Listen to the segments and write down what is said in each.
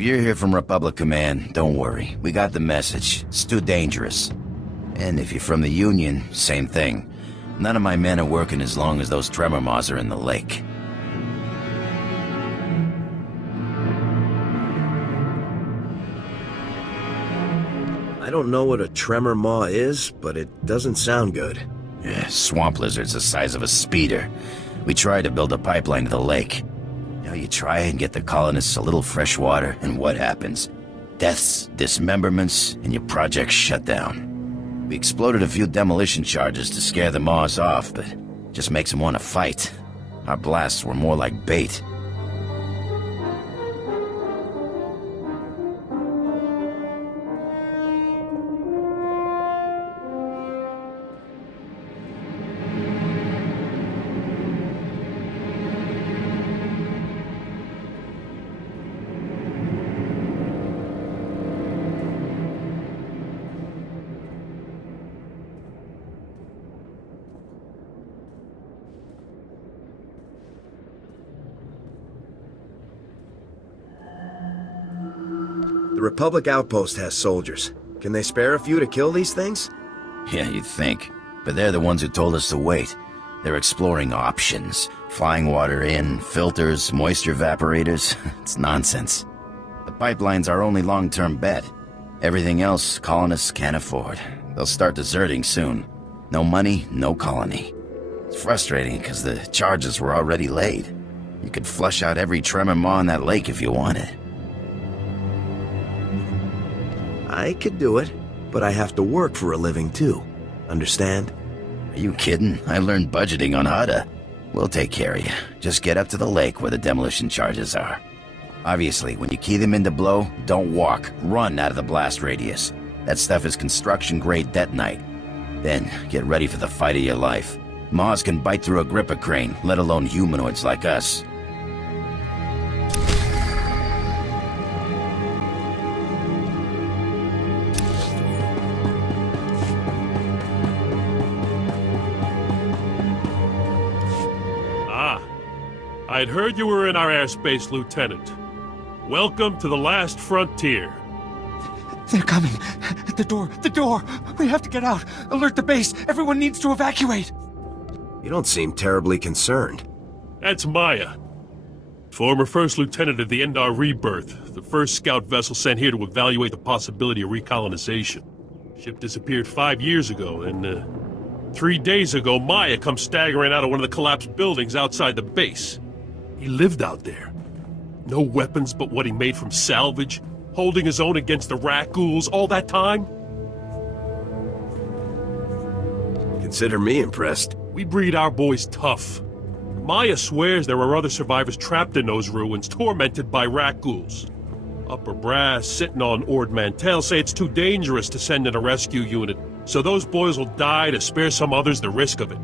you're here from Republic Command, don't worry. We got the message. It's too dangerous. And if you're from the Union, same thing. None of my men are working as long as those tremor maws are in the lake. I don't know what a tremor maw is, but it doesn't sound good. Yeah, swamp lizards the size of a speeder. We tried to build a pipeline to the lake. You try and get the colonists a little fresh water, and what happens? Deaths, dismemberments, and your project's shut down. We exploded a few demolition charges to scare the maws off, but it just makes them want to fight. Our blasts were more like bait. The Republic outpost has soldiers. Can they spare a few to kill these things? Yeah, you'd think. But they're the ones who told us to wait. They're exploring options. Flying water in, filters, moisture evaporators. It's nonsense. The pipeline's our only long-term bet. Everything else, colonists can't afford. They'll start deserting soon. No money, no colony. It's frustrating because the charges were already laid. You could flush out every tremor maw in that lake if you wanted. I could do it, but I have to work for a living too. Understand? Are you kidding? I learned budgeting on Hutta. We'll take care of you. Just get up to the lake where the demolition charges are. Obviously, when you key them into blow, don't walk. Run out of the blast radius. That stuff is construction-grade detonite. Then, get ready for the fight of your life. Maws can bite through a gripper crane, let alone humanoids like us. I'd heard you were in our airspace, Lieutenant. Welcome to the last frontier. They're coming. The door! We have to get out! Alert the base! Everyone needs to evacuate! You don't seem terribly concerned. That's Maya. Former First Lieutenant of the Endar Rebirth, the first scout vessel sent here to evaluate the possibility of recolonization. Ship disappeared 5 years ago, and 3 days ago, Maya comes staggering out of one of the collapsed buildings outside the base. He lived out there. No weapons but what he made from salvage, holding his own against the Rakghouls all that time. Consider me impressed. We breed our boys tough. Maya swears there are other survivors trapped in those ruins, tormented by Rakghouls. Upper brass, sitting on Ord Mantell, say it's too dangerous to send in a rescue unit, so those boys will die to spare some others the risk of it.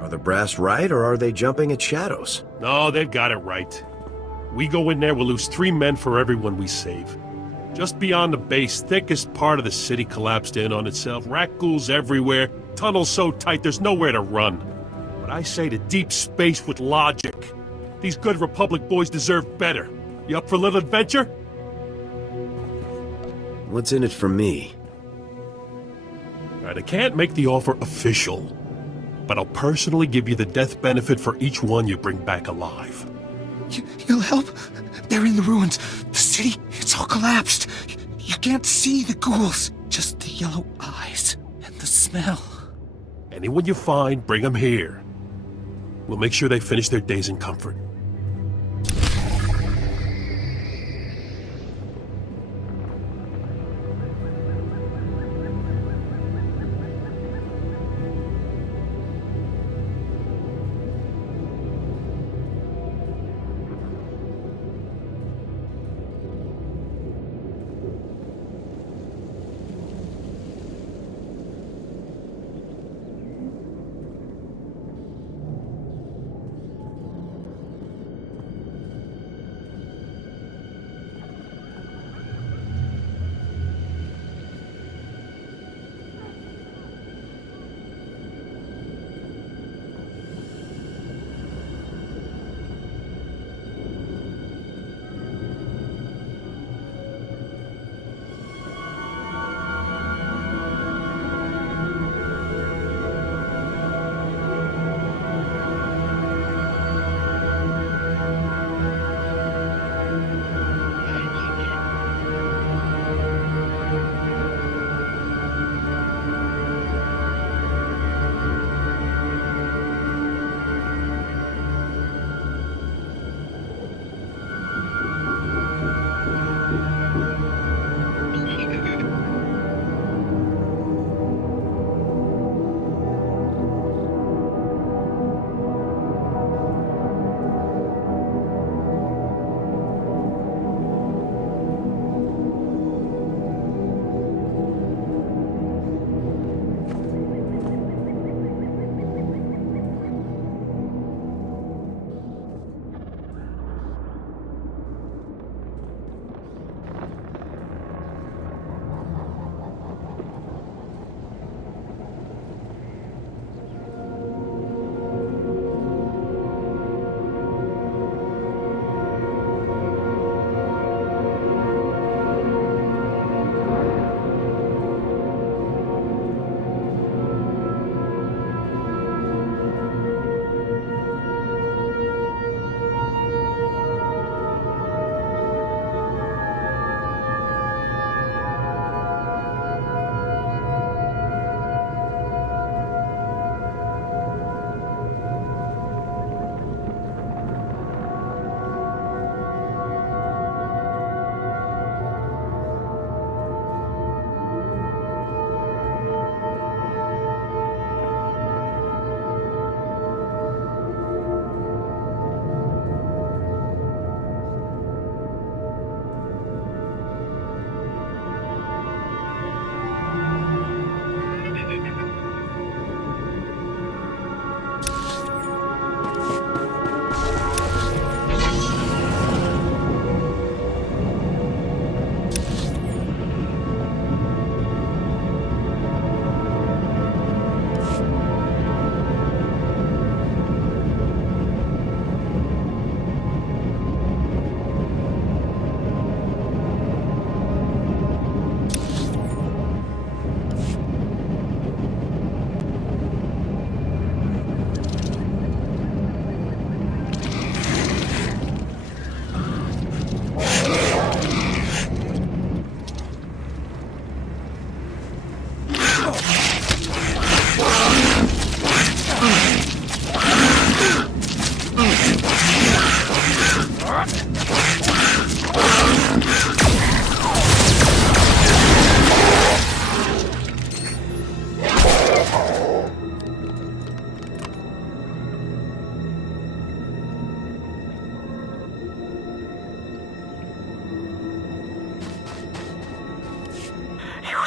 Are the brass right, or are they jumping at shadows? No, they've got it right. We go in there, we'll lose 3 men for everyone we save. Just beyond the base, thickest part of the city collapsed in on itself. Rakghouls everywhere, tunnels so tight there's nowhere to run. But I say to deep space with logic. These good Republic boys deserve better. You up for a little adventure? What's in it for me? Alright, I can't make the offer official, but I'll personally give you the death benefit for each one you bring back alive. You'll help? They're in the ruins. The city, it's all collapsed. You can't see the ghouls, just the yellow eyes and the smell. Anyone you find, bring them here. We'll make sure they finish their days in comfort.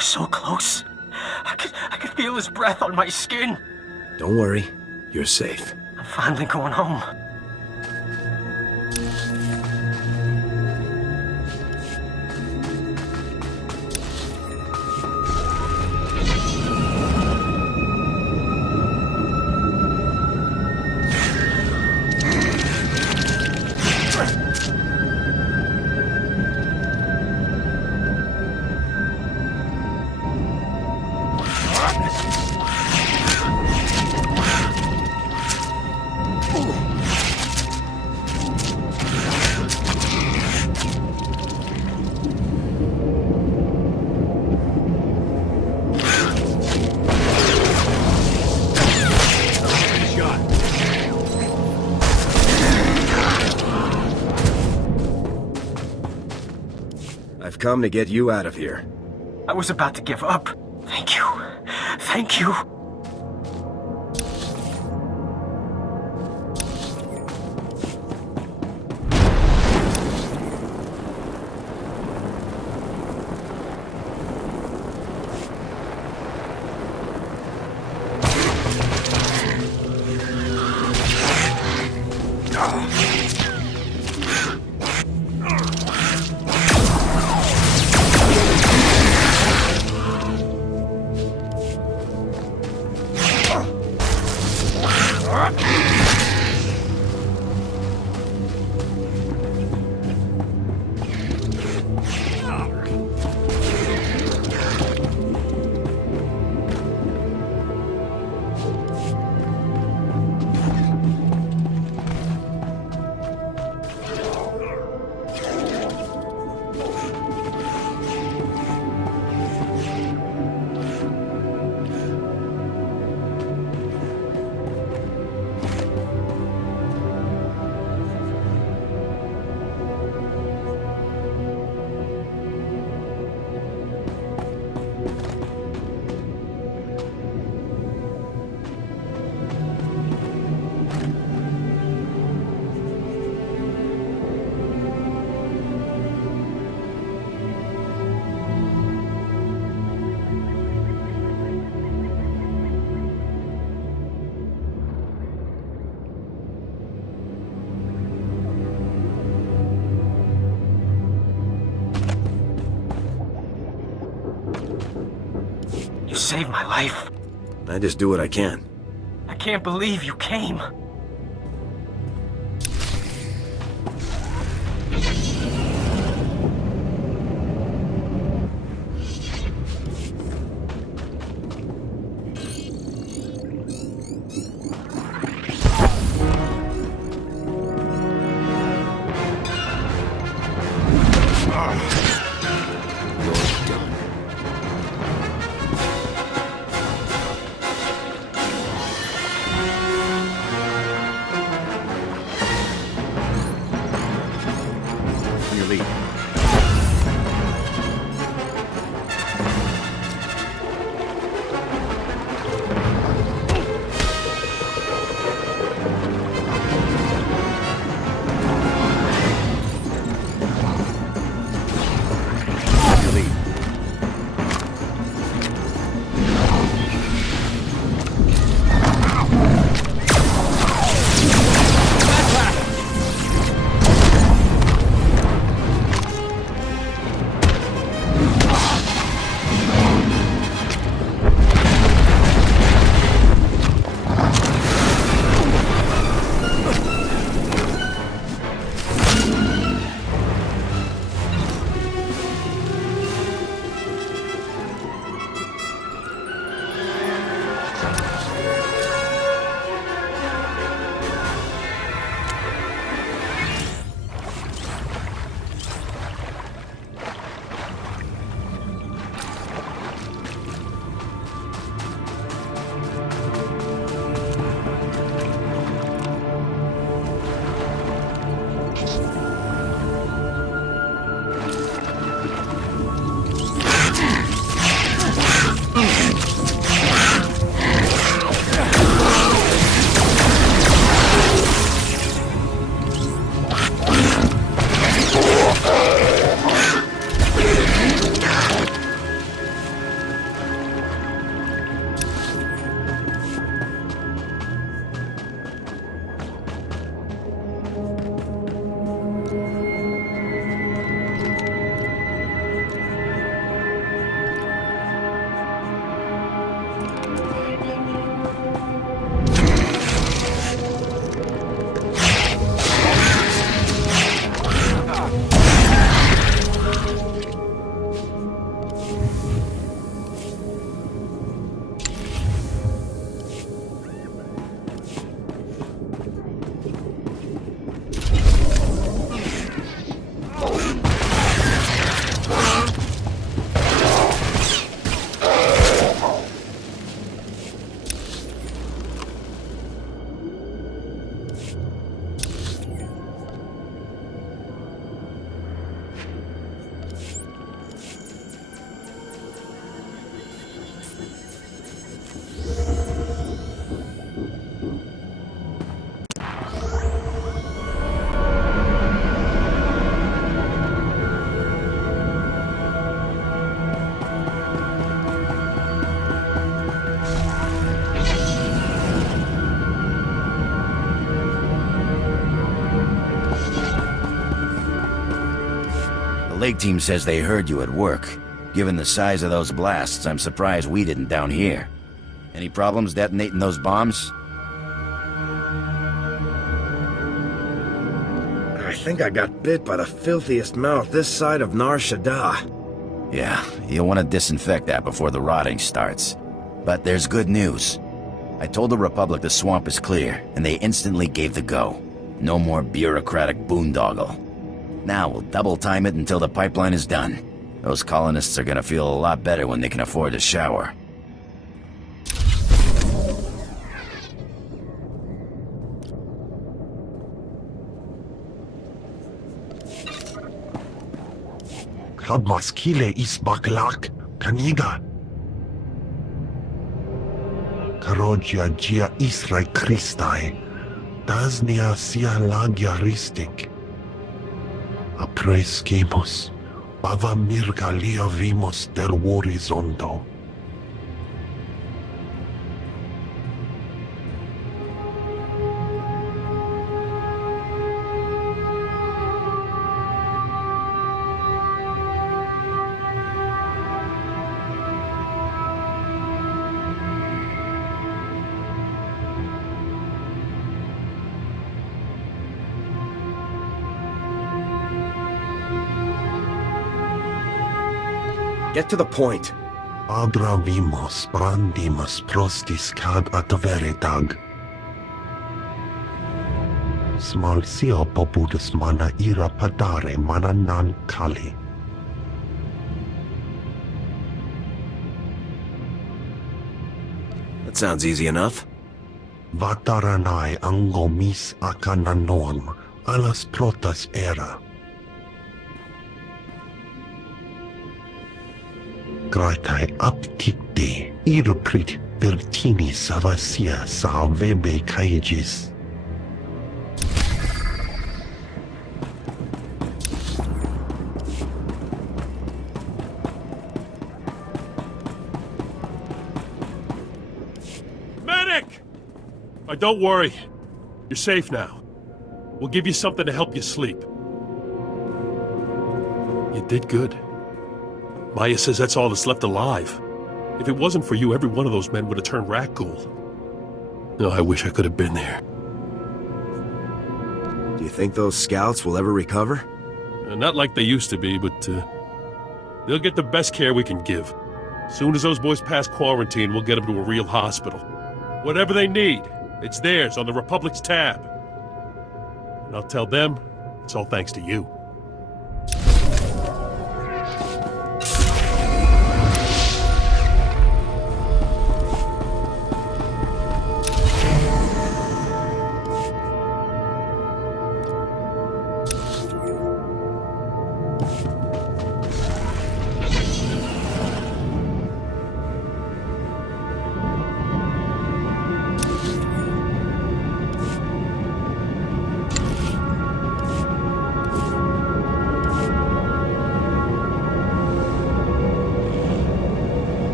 was so close. I could feel his breath on my skin. Don't worry. You're safe. I'm finally going home. I've come to get you out of here. I was about to give up. Thank you. Thank you. You saved my life. I just do what I can. I can't believe you came. Your lead. Your lead. Lake team says they heard you at work. Given the size of those blasts, I'm surprised we didn't down here. Any problems detonating those bombs? I think I got bit by the filthiest mouth this side of Nar Shaddaa. Yeah, you'll want to disinfect that before the rotting starts. But there's good news. I told the Republic the swamp is clear, and they instantly gave the go. No more bureaucratic boondoggle. Now we'll double time it until the pipeline is done. Those colonists are gonna feel a lot better when they can afford a shower. Maskile is baklak, kaniga. Karogia gia Israel Christai, Dasnia sia lagia ristik. Apresquemos, Bava mirgalia vimos del horizonto. Get to the point. Abra vimos brandimus prostis cad adveretag. Smal sio popudus mana ira padare mana nan kali. That sounds easy enough. Vataranai angomis akananorm, alas protas era. Gratai aptite, iruprit vertini savasia sa vebe caegis. Medic! Don't worry. You're safe now. We'll give you something to help you sleep. You did good. Maya says that's all that's left alive. If it wasn't for you, every one of those men would have turned rat ghoul. No, I wish I could have been there. Do you think those scouts will ever recover? Not like they used to be, but they'll get the best care we can give. Soon as those boys pass quarantine, we'll get them to a real hospital. Whatever they need, it's theirs on the Republic's tab. And I'll tell them, it's all thanks to you.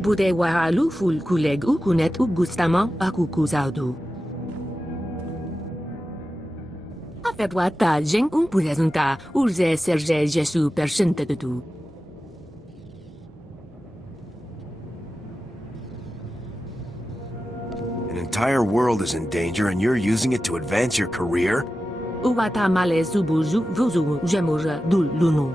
Bude wahalu ful kuleg ukunet gustama aku kuzaudu. Afedwata jeng purezunta urze serge jesu persente de tu. An entire world is in danger and you're using it to advance your career? Uwata male subuzu vuzu jemur dul lunu.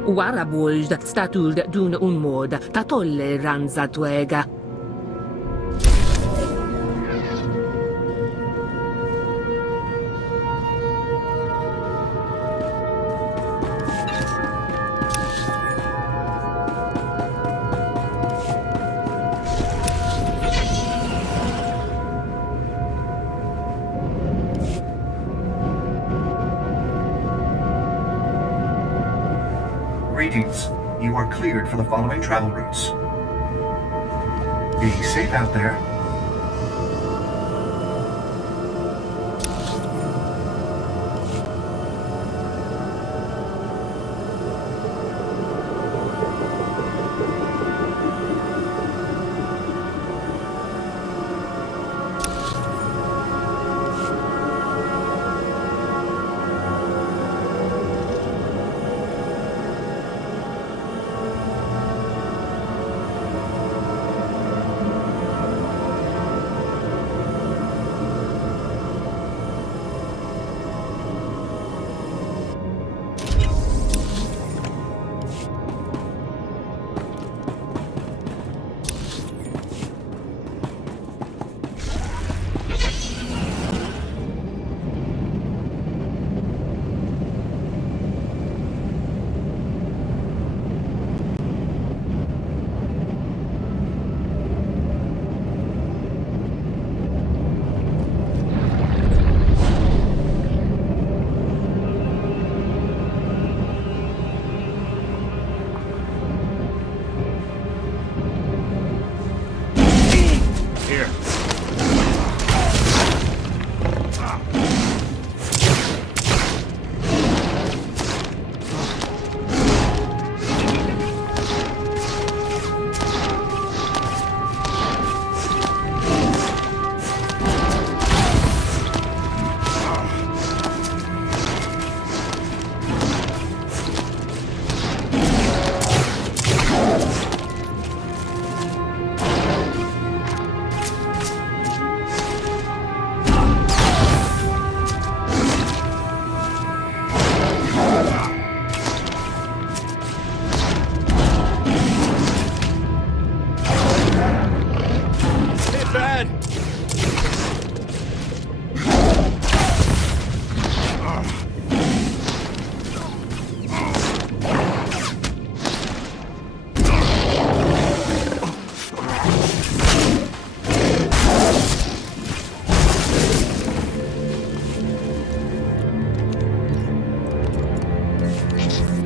Warabold statuld dun un mod ta tolleranza tuega. Greetings. You are cleared for the following travel routes. Be safe out there.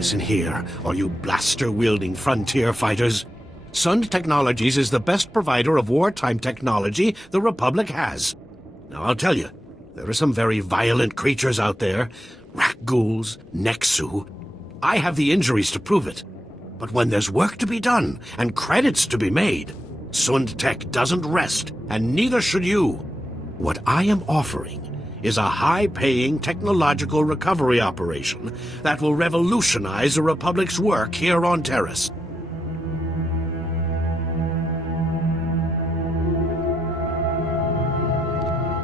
listen here, all you blaster-wielding frontier fighters. Sund Technologies is the best provider of wartime technology the Republic has. Now, I'll tell you, there are some very violent creatures out there. Rakghouls, Nexu. I have the injuries to prove it. But when there's work to be done, and credits to be made, Sund Tech doesn't rest, and neither should you. What I am offering is a high-paying technological recovery operation that will revolutionize the Republic's work here on Terrace.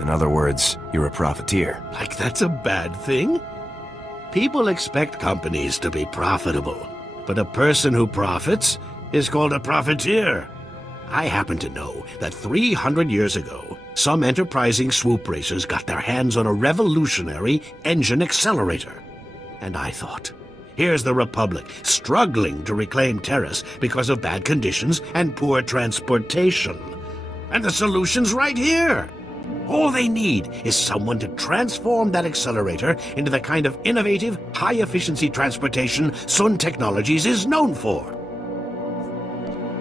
In other words, you're a profiteer. Like that's a bad thing? People expect companies to be profitable, but a person who profits is called a profiteer. I happen to know that 300 years ago, some enterprising swoop racers got their hands on a revolutionary engine accelerator. And I thought, here's the Republic struggling to reclaim Terrace because of bad conditions and poor transportation. And the solution's right here. All they need is someone to transform that accelerator into the kind of innovative, high-efficiency transportation Sund Technologies is known for.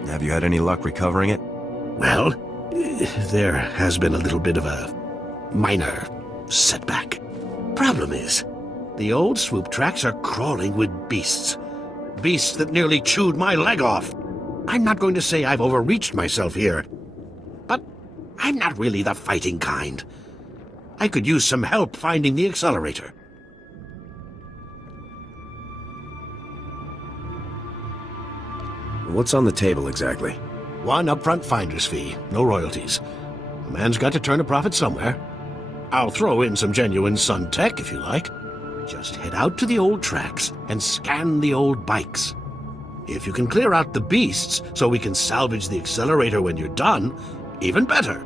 Have you had any luck recovering it? Well, there has been a little bit of a minor setback. Problem is, the old swoop tracks are crawling with beasts. Beasts that nearly chewed my leg off. I'm not going to say I've overreached myself here, but I'm not really the fighting kind. I could use some help finding the accelerator. What's on the table exactly? One upfront finder's fee, no royalties. A man's got to turn a profit somewhere. I'll throw in some genuine Sund tech if you like. Just head out to the old tracks and scan the old bikes. If you can clear out the beasts so we can salvage the accelerator when you're done, even better.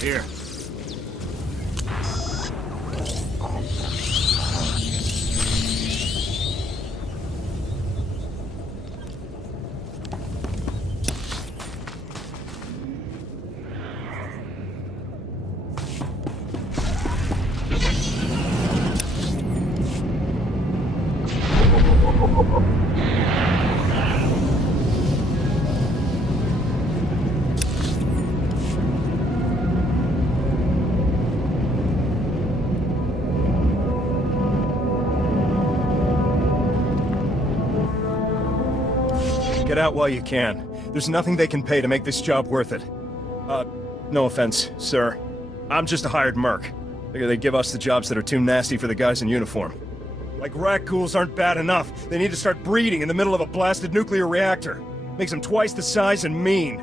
Here. Get out while you can. There's nothing they can pay to make this job worth it. No offense, sir. I'm just a hired merc. Figure they give us the jobs that are too nasty for the guys in uniform. Like Rakghouls aren't bad enough. They need to start breeding in the middle of a blasted nuclear reactor. Makes them twice the size and mean.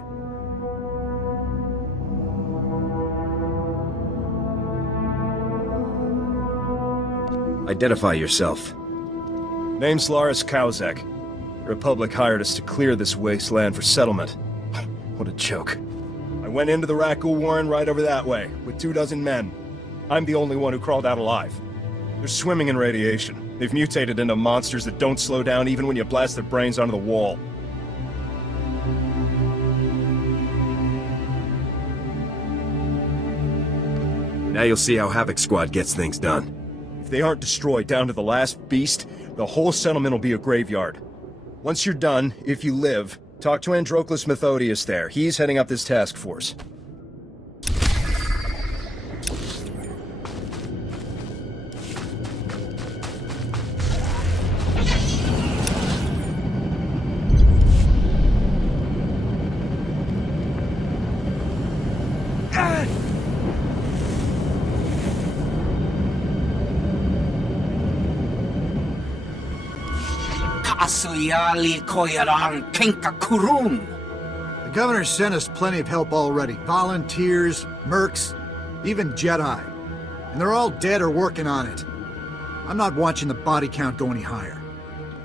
Identify yourself. Name's Lars Kauzek. Republic hired us to clear this wasteland for settlement. What a joke. I went into the Rakghoul Warren right over that way, with 24 men. I'm the only one who crawled out alive. They're swimming in radiation. They've mutated into monsters that don't slow down even when you blast their brains onto the wall. Now you'll see how Havoc Squad gets things done. If they aren't destroyed down to the last beast, the whole settlement will be a graveyard. Once you're done, if you live, talk to Androclus Methodius there. He's heading up this task force. Masuyali Koyaran Kenka Kurun. The governor sent us plenty of help already. Volunteers, mercs, even Jedi. And they're all dead or working on it. I'm not watching the body count go any higher.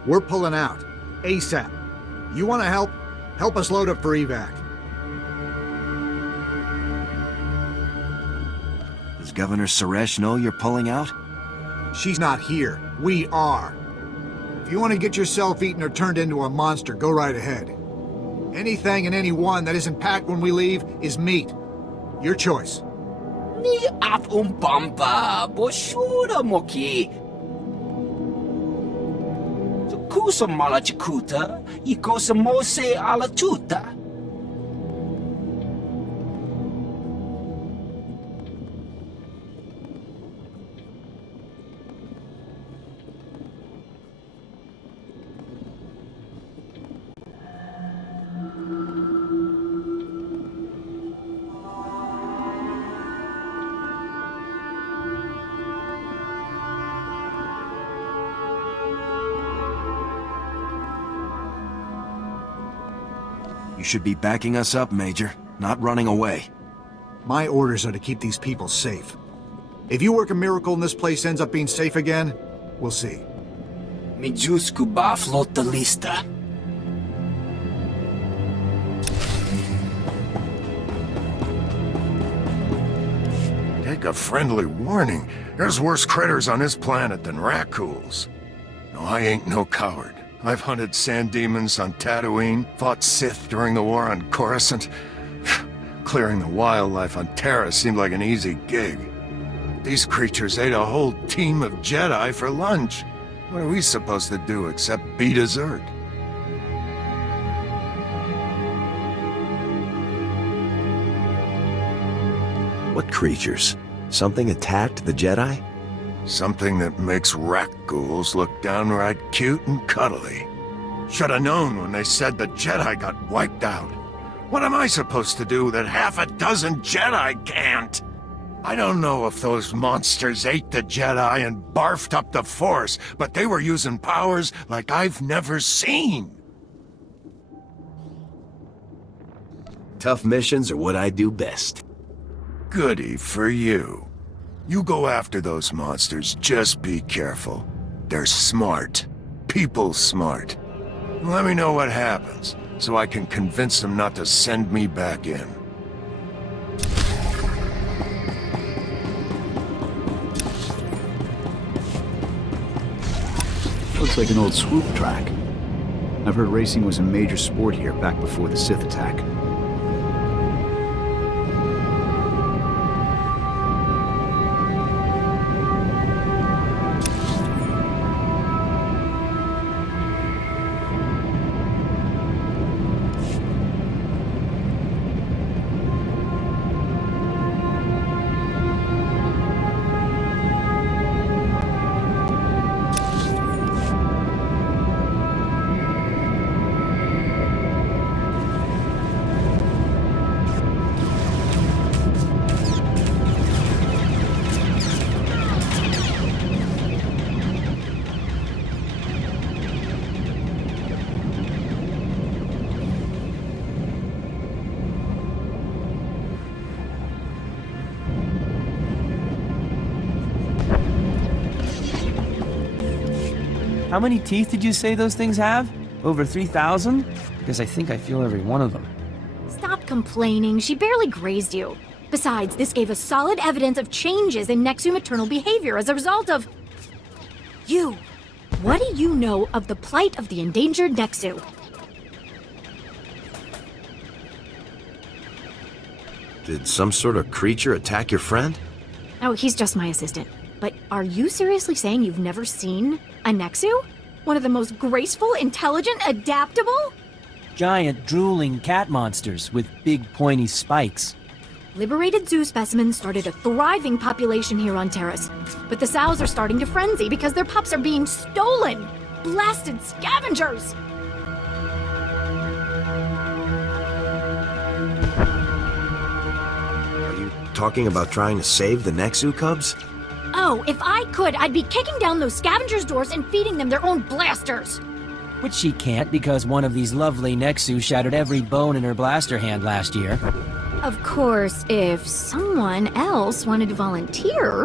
We're pulling out. ASAP. You want to help? Help us load up for evac. Does Governor Suresh know you're pulling out? She's not here. We are. If you want to get yourself eaten or turned into a monster, go right ahead. Anything and anyone that isn't packed when we leave is meat. Your choice. Ni at umbamba boshura moki. Kusa malachikuta, ikosa mose ala tuta. You should be backing us up, Major, not running away. My orders are to keep these people safe. If you work a miracle and this place ends up being safe again, we'll see. Mijusku ba flota lista. Take a friendly warning. There's worse critters on this planet than Rakghouls. No, I ain't no coward. I've hunted sand demons on Tatooine, fought Sith during the war on Coruscant. Clearing the wildlife on Terra seemed like an easy gig. These creatures ate a whole team of Jedi for lunch. What are we supposed to do except be dessert? What creatures? Something attacked the Jedi? Something that makes Rakghouls look downright cute and cuddly. Should have known when they said the Jedi got wiped out. What am I supposed to do that half a dozen Jedi can't? I don't know if those monsters ate the Jedi and barfed up the Force, but they were using powers like I've never seen. Tough missions are what I do best. Goody for you. You go after those monsters, just be careful. They're smart. People smart. Let me know what happens, so I can convince them not to send me back in. Looks like an old swoop track. I've heard racing was a major sport here back before the Sith attack. How many teeth did you say those things have? Over 3,000? Because I think I feel every one of them. Stop complaining. She barely grazed you. Besides, this gave us solid evidence of changes in Nexu maternal behavior as a result of... you. What do you know of the plight of the endangered Nexu? Did some sort of creature attack your friend? Oh, he's just my assistant. But are you seriously saying you've never seen a Nexu? One of the most graceful, intelligent, adaptable? Giant, drooling cat monsters with big, pointy spikes. Liberated zoo specimens started a thriving population here on Terrace. But the sows are starting to frenzy because their pups are being stolen! Blasted scavengers! Are you talking about trying to save the Nexu cubs? Oh, if I could, I'd be kicking down those scavengers' doors and feeding them their own blasters! Which she can't because one of these lovely Nexu shattered every bone in her blaster hand last year. Of course, if someone else wanted to volunteer...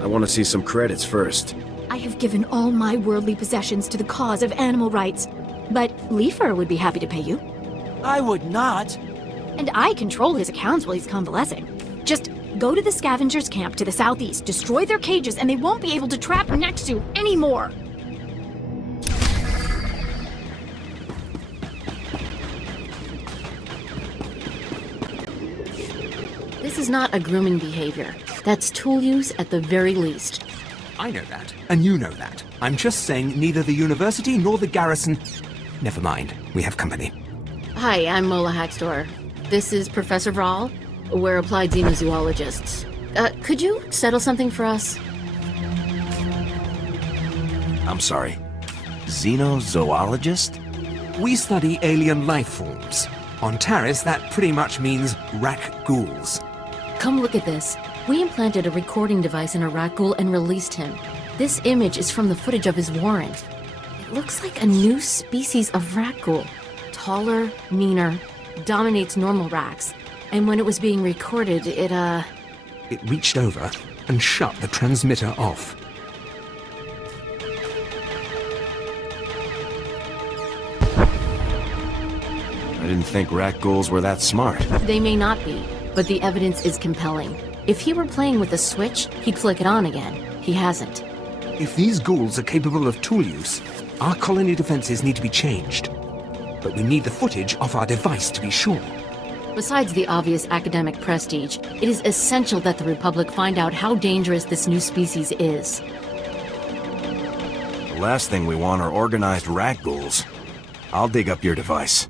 I want to see some credits first. I have given all my worldly possessions to the cause of animal rights. But Leifer would be happy to pay you. I would not. And I control his accounts while he's convalescing. Just go to the scavengers' camp to the southeast, destroy their cages, and they won't be able to trap Nexu anymore. This is not a grooming behavior. That's tool use at the very least. I know that, and you know that. I'm just saying neither the university nor the garrison... Never mind, we have company. Hi, I'm Mola Haxtor. This is Professor Vraal. We're applied xenozoologists. Could you settle something for us? I'm sorry. Xenozoologist? We study alien life forms. On Taris, that pretty much means rak ghouls. Come look at this. We implanted a recording device in a rat ghoul and released him. This image is from the footage of his warren. It looks like a new species of rat ghoul. Taller, meaner, dominates normal rats. And when it was being recorded, it reached over and shut the transmitter off. I didn't think rat ghouls were that smart. They may not be, but the evidence is compelling. If he were playing with a switch, he'd flick it on again. He hasn't. If these ghouls are capable of tool use, our colony defenses need to be changed. But we need the footage off our device to be sure. Besides the obvious academic prestige, it is essential that the Republic find out how dangerous this new species is. The last thing we want are organized rat ghouls. I'll dig up your device.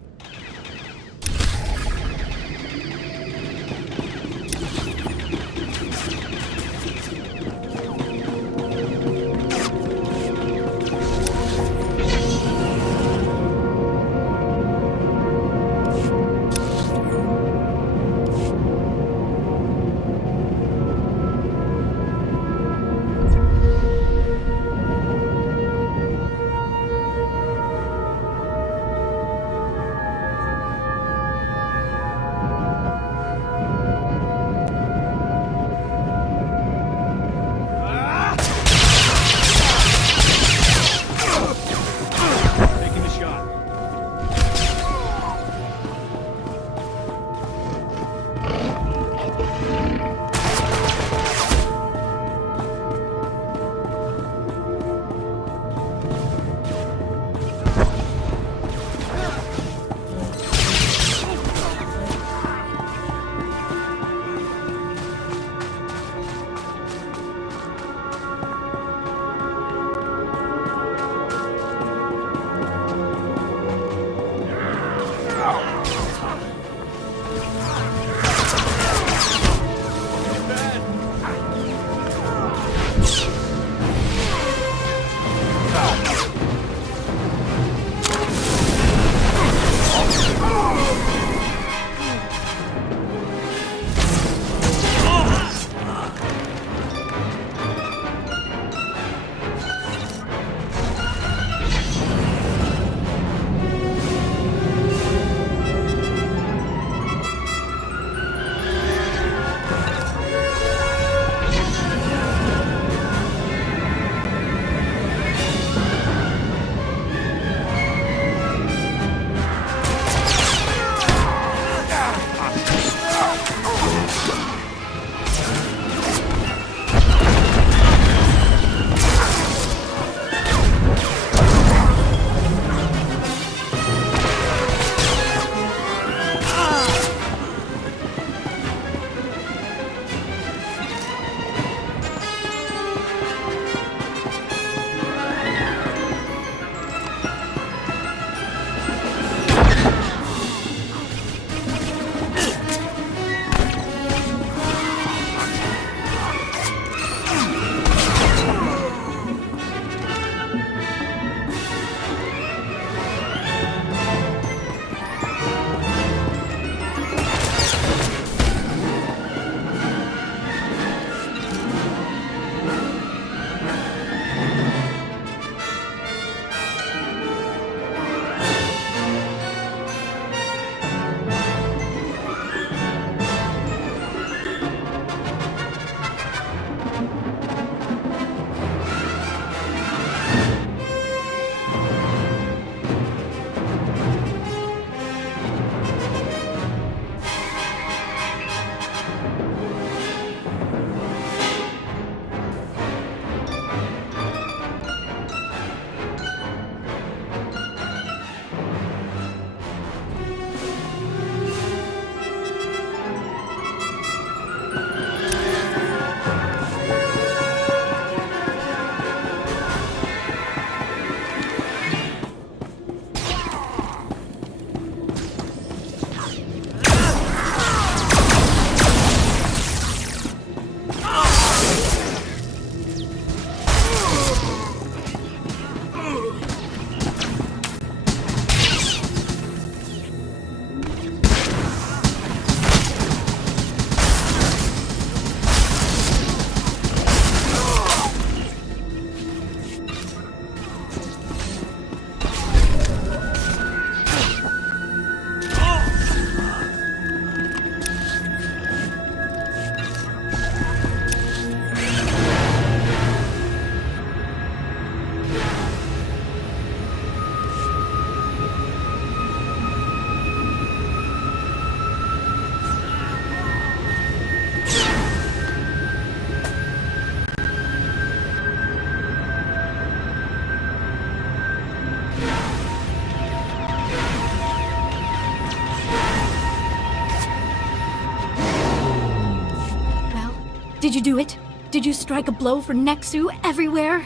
Did you do it? Did you strike a blow for Nexu everywhere?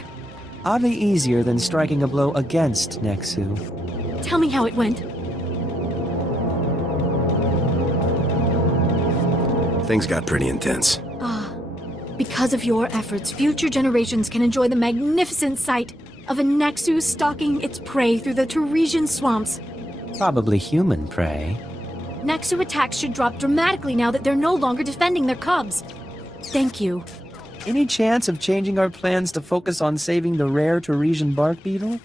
Oddly easier than striking a blow against Nexu. Tell me how it went. Things got pretty intense. Because of your efforts, future generations can enjoy the magnificent sight of a Nexu stalking its prey through the Teresian swamps. Probably human prey. Nexu attacks should drop dramatically now that they're no longer defending their cubs. Thank you. Any chance of changing our plans to focus on saving the rare Teresian bark beetle?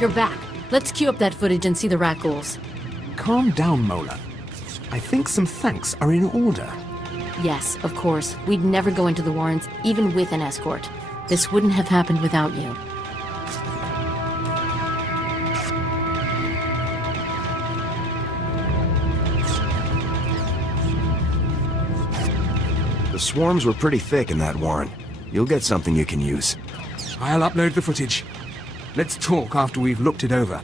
You're back. Let's queue up that footage and see the rat ghouls. Calm down, Mola. I think some thanks are in order. Yes, of course. We'd never go into the Warrens, even with an escort. This wouldn't have happened without you. The swarms were pretty thick in that warren. You'll get something you can use. I'll upload the footage. Let's talk after we've looked it over.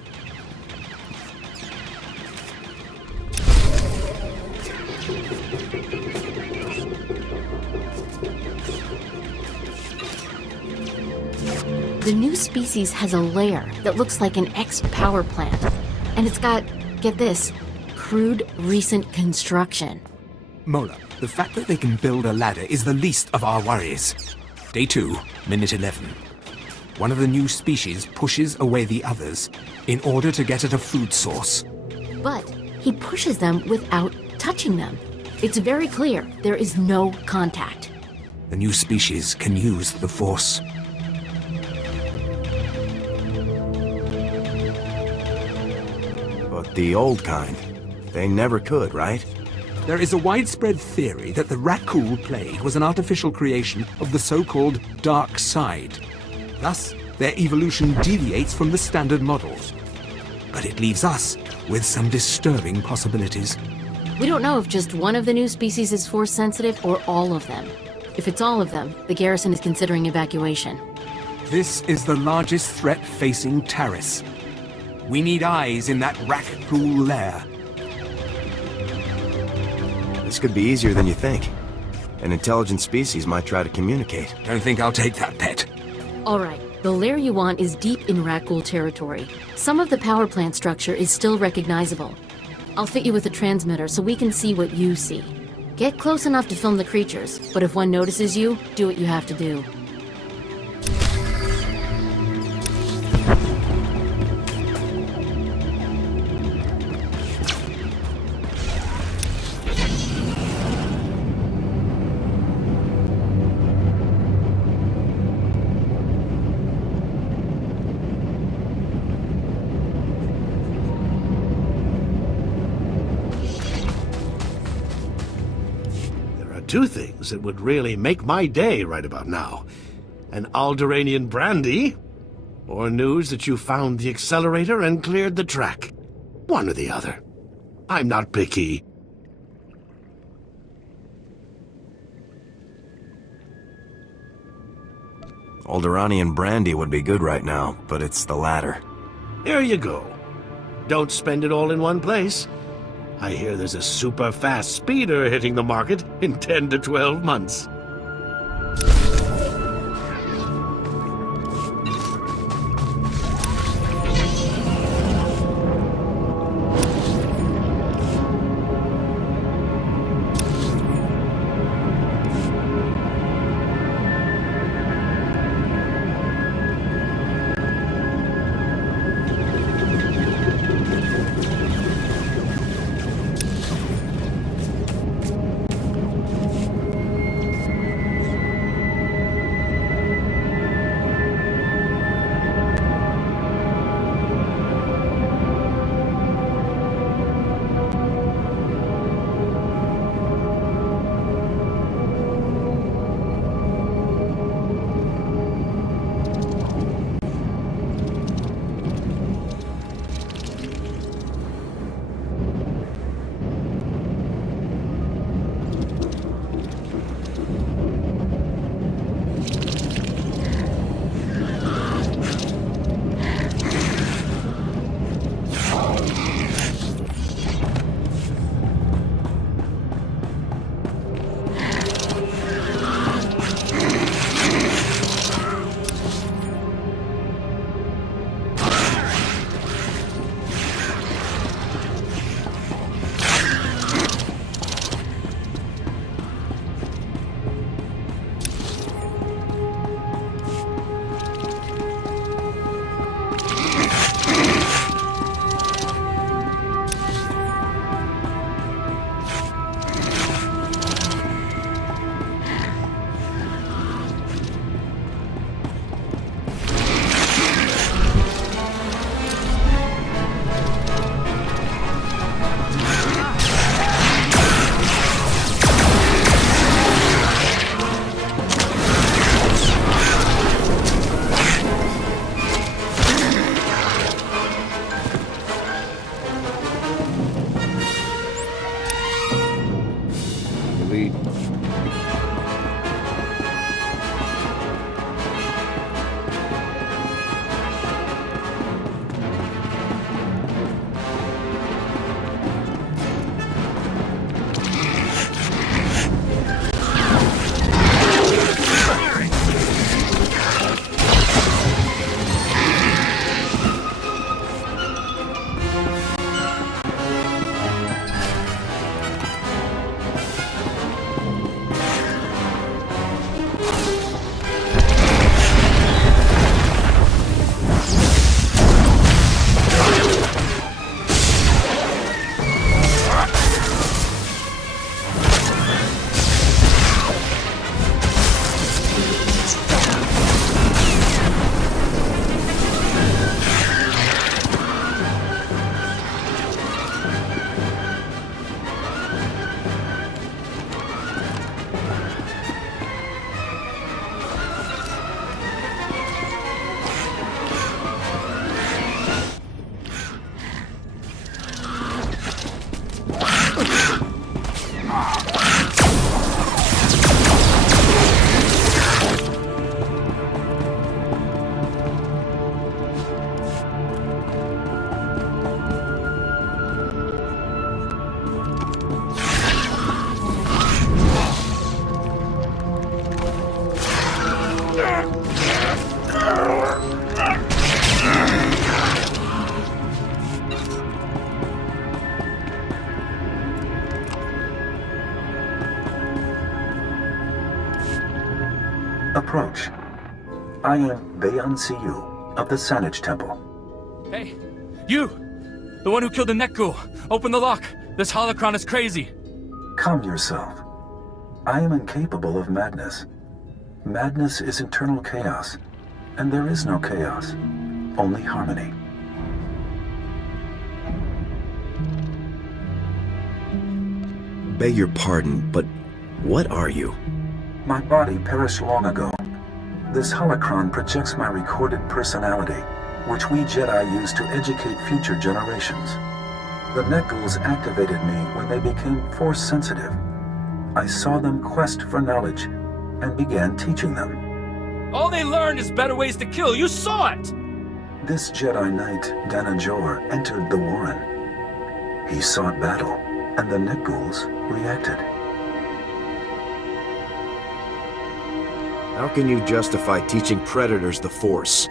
The new species has a lair that looks like an ex-power plant. And it's got, get this, crude recent construction. Mola, the fact that they can build a ladder is the least of our worries. Day 2, minute 11. One of the new species pushes away the others in order to get at a food source. But he pushes them without touching them. It's very clear there is no contact. The new species can use the Force. But the old kind, they never could, right? There is a widespread theory that the Rakghoul plague was an artificial creation of the so-called dark side. Thus, their evolution deviates from the standard model. But it leaves us with some disturbing possibilities. We don't know if just one of the new species is Force sensitive or all of them. If it's all of them, the garrison is considering evacuation. This is the largest threat facing Taris. We need eyes in that Rakghoul lair. This could be easier than you think. An intelligent species might try to communicate. Don't think I'll take that, pet. All right, the lair you want is deep in Rakghoul territory. Some of the power plant structure is still recognizable. I'll fit you with a transmitter so we can see what you see. Get close enough to film the creatures, but if one notices you, do what you have to do. two things that would really make my day right about now. An Alderaanian brandy, or news that you found the accelerator and cleared the track. One or the other. I'm not picky. Alderaanian brandy would be good right now, but it's the latter. Here you go. Don't spend it all in one place. I hear there's a super fast speeder hitting the market in 10 to 12 months. Approach. I am Bayon Siyu of the Saanich Temple. Hey, you! The one who killed the Nekku! Open the lock! This holocron is crazy! Calm yourself. I am incapable of madness. Madness is internal chaos, and there is no chaos, only harmony. Beg your pardon, but What are you? My body perished long ago. This holocron projects my recorded personality, which we Jedi use to educate future generations. The Nekguls activated me when they became Force-sensitive. I saw them quest for knowledge and began teaching them. All they learned is better ways to kill. You saw it! This Jedi Knight, Dana Jor, entered the Warren. He sought battle, and the Nekguls reacted. How can you justify teaching predators the Force?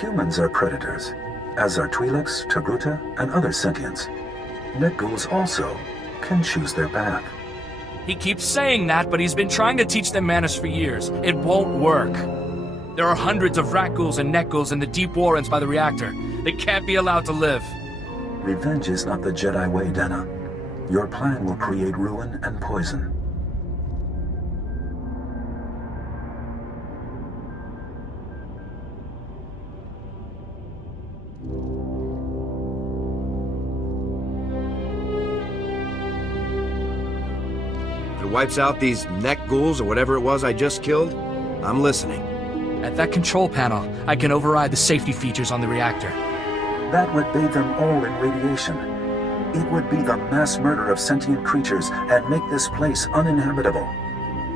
Humans are predators, as are Twi'leks, Togruta, and other sentients. Nekguls also can choose their path. He keeps saying that, but he's been trying to teach them manners for years. It won't work. There are hundreds of Rakghouls and Nekguls in the deep Warrens by the reactor. They can't be allowed to live. Revenge is not the Jedi way, Dana. Your plan will create ruin and poison. If it wipes out these Nekguls or whatever it was I just killed, I'm listening. At that control panel, I can override the safety features on the reactor. That would bathe them all in radiation. It would be the mass murder of sentient creatures and make this place uninhabitable.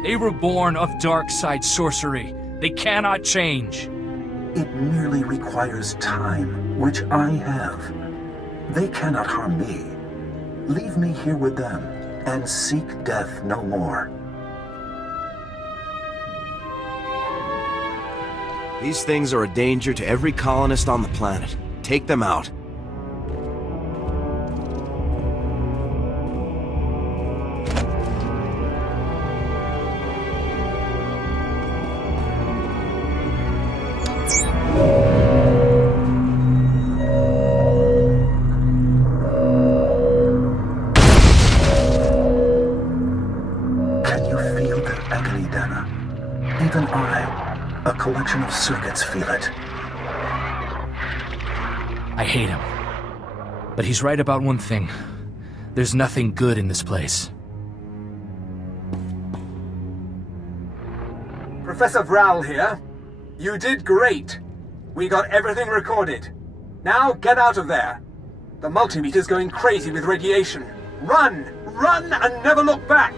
They were born of dark side sorcery. They cannot change. It merely requires time, which I have. They cannot harm me. Leave me here with them, and seek death no more. These things are a danger to every colonist on the planet. Take them out. Can you feel their agony, Dana? Even I, a collection of circuits, feel it. I hate him. But he's right about one thing. There's nothing good in this place. Professor Vral here. You did great. We got everything recorded. Now get out of there. The multimeter's going crazy with radiation. Run! Run and never look back!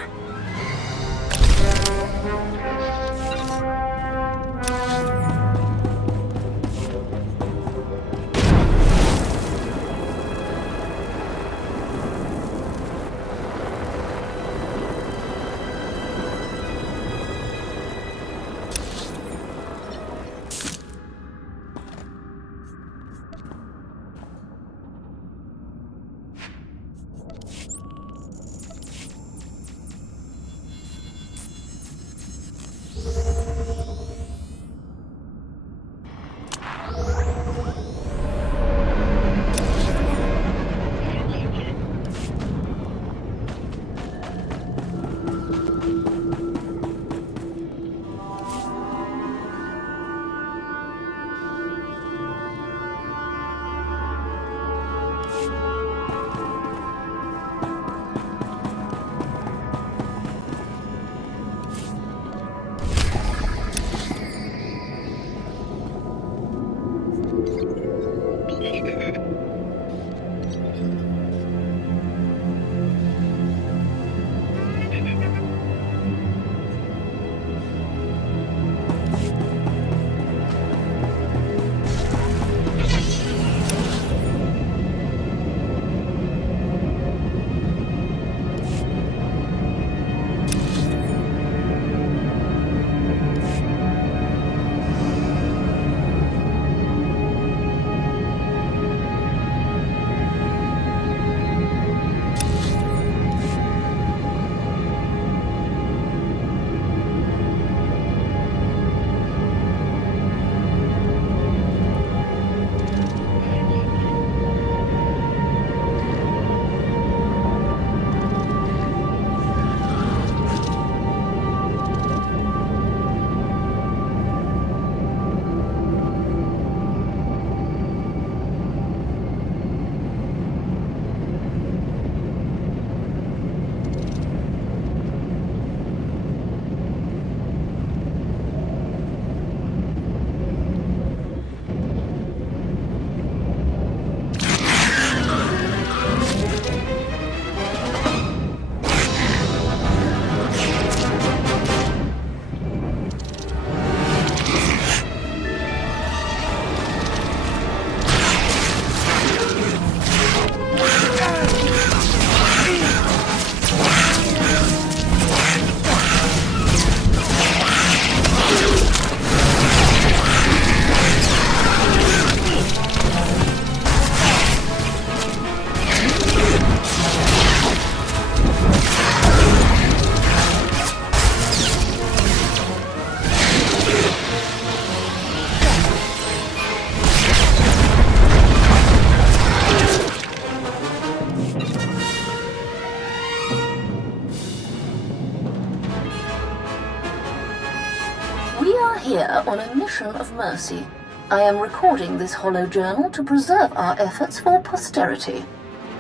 are here on a mission of mercy. I am recording this hollow journal to preserve our efforts for posterity.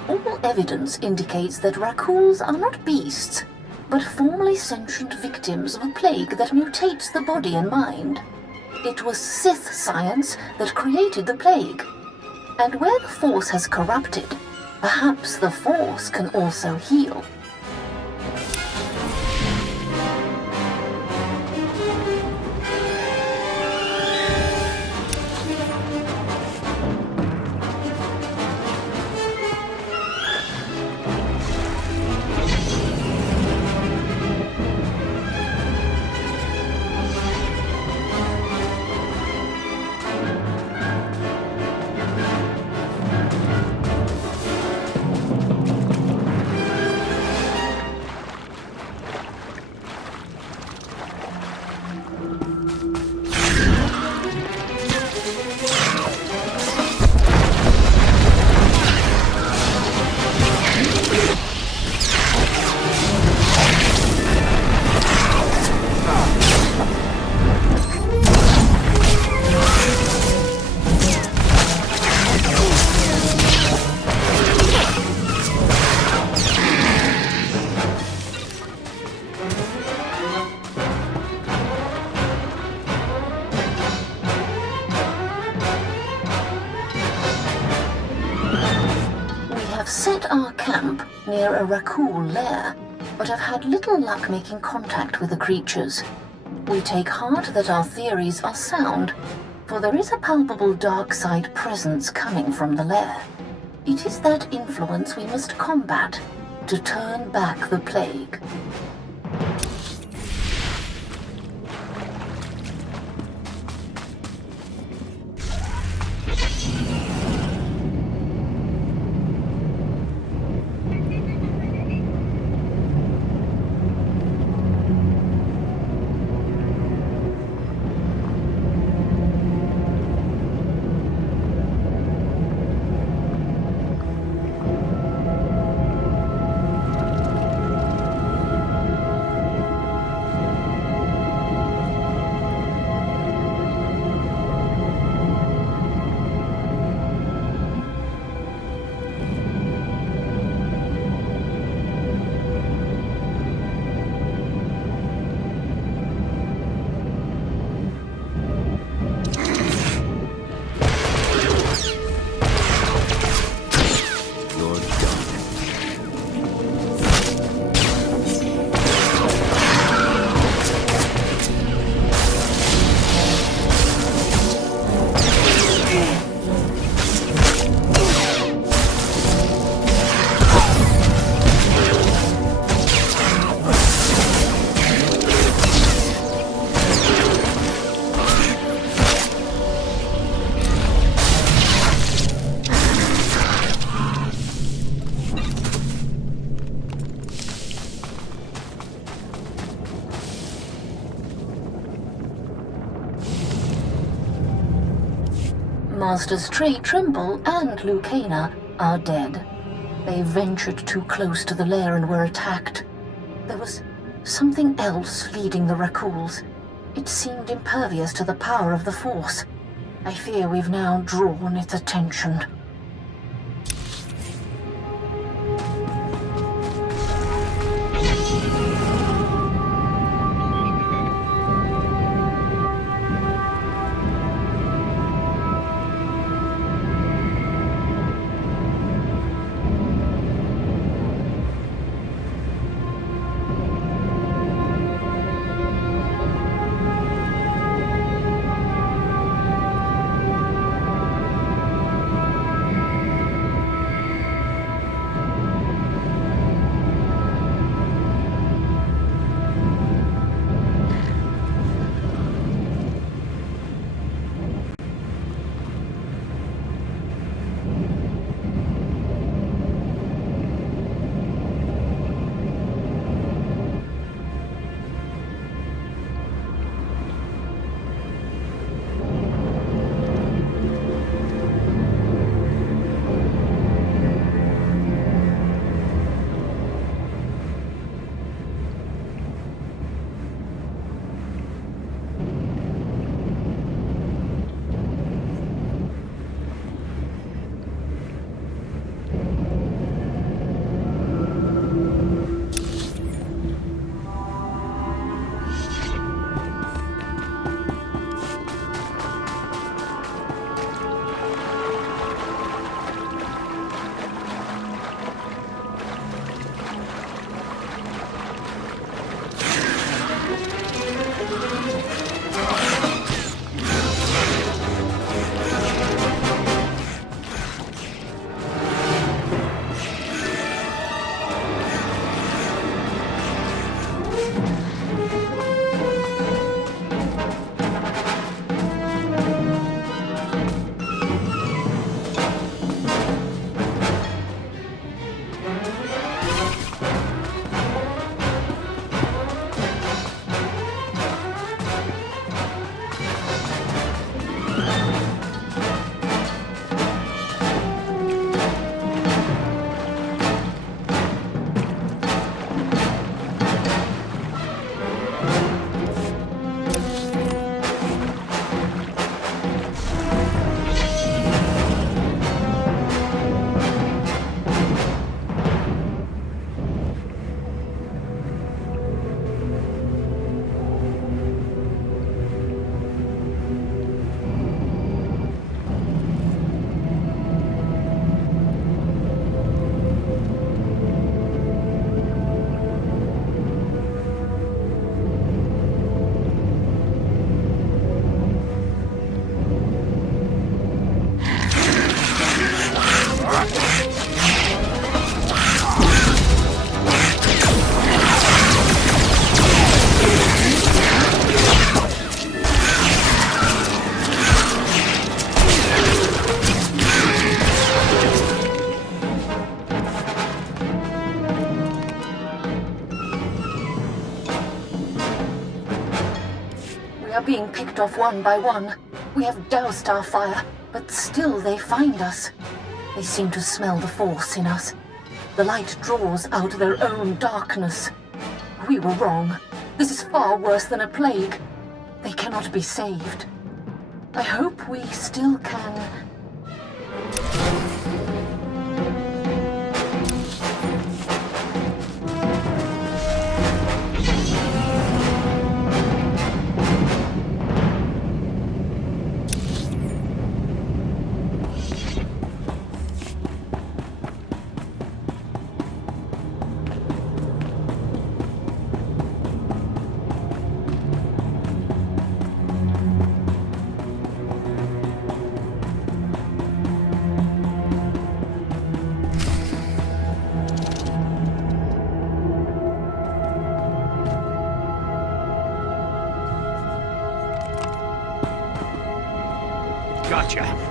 All evidence indicates that Rakuls are not beasts, but formerly sentient victims of a plague that mutates the body and mind. It was Sith science that created the plague. And where the Force has corrupted, perhaps the Force can also heal. Near a Rakul lair, but have had little luck making contact with the creatures. We take heart that our theories are sound, for there is a palpable dark side presence coming from the lair. It is that influence we must combat to turn back the plague. Masters Trey Trimble and Lucana are dead. They ventured too close to the lair and were attacked. There was something else leading the Rakuls. It seemed impervious to the power of the Force. I fear we've now drawn its attention. We are being picked off one by one. We have doused our fire, but still they find us. They seem to smell the force in us. The light draws out their own darkness. We were wrong. This is far worse than a plague. They cannot be saved. I hope we still can. Gotcha.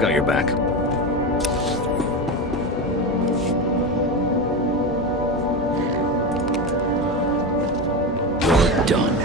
got your back. You're done.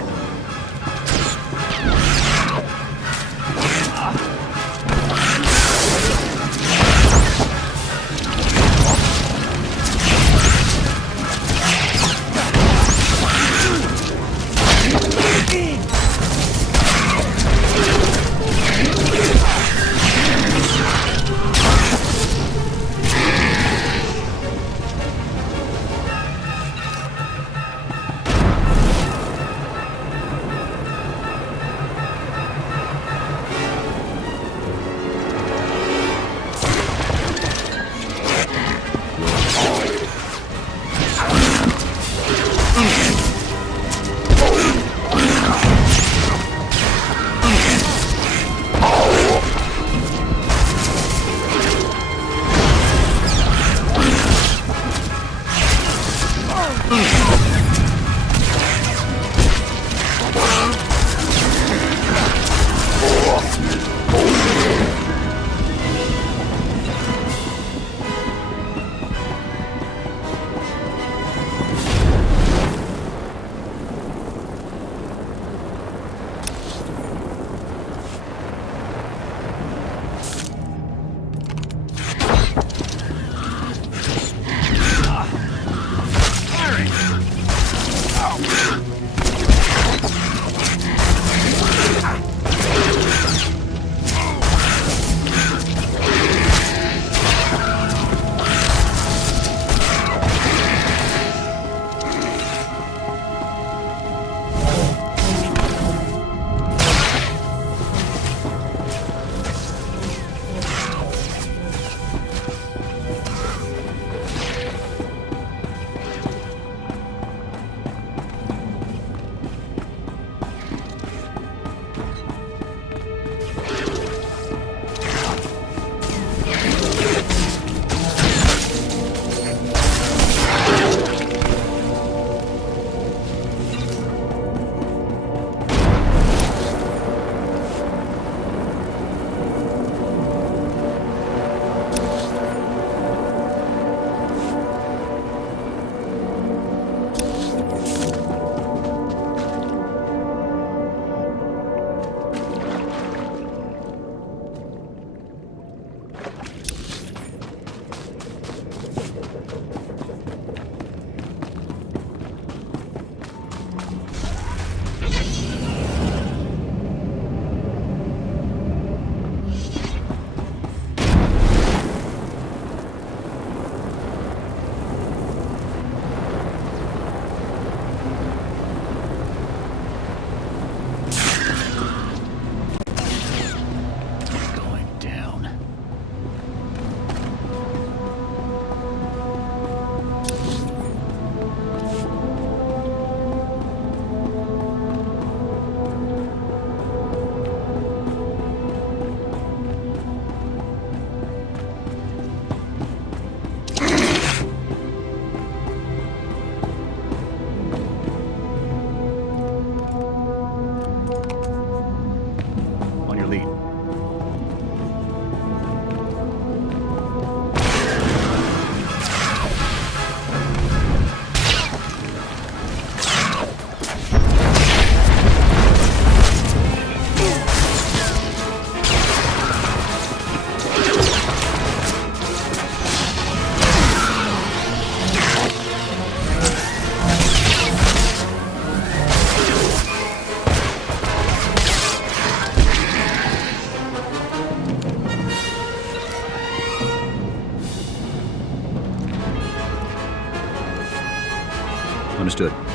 Understood.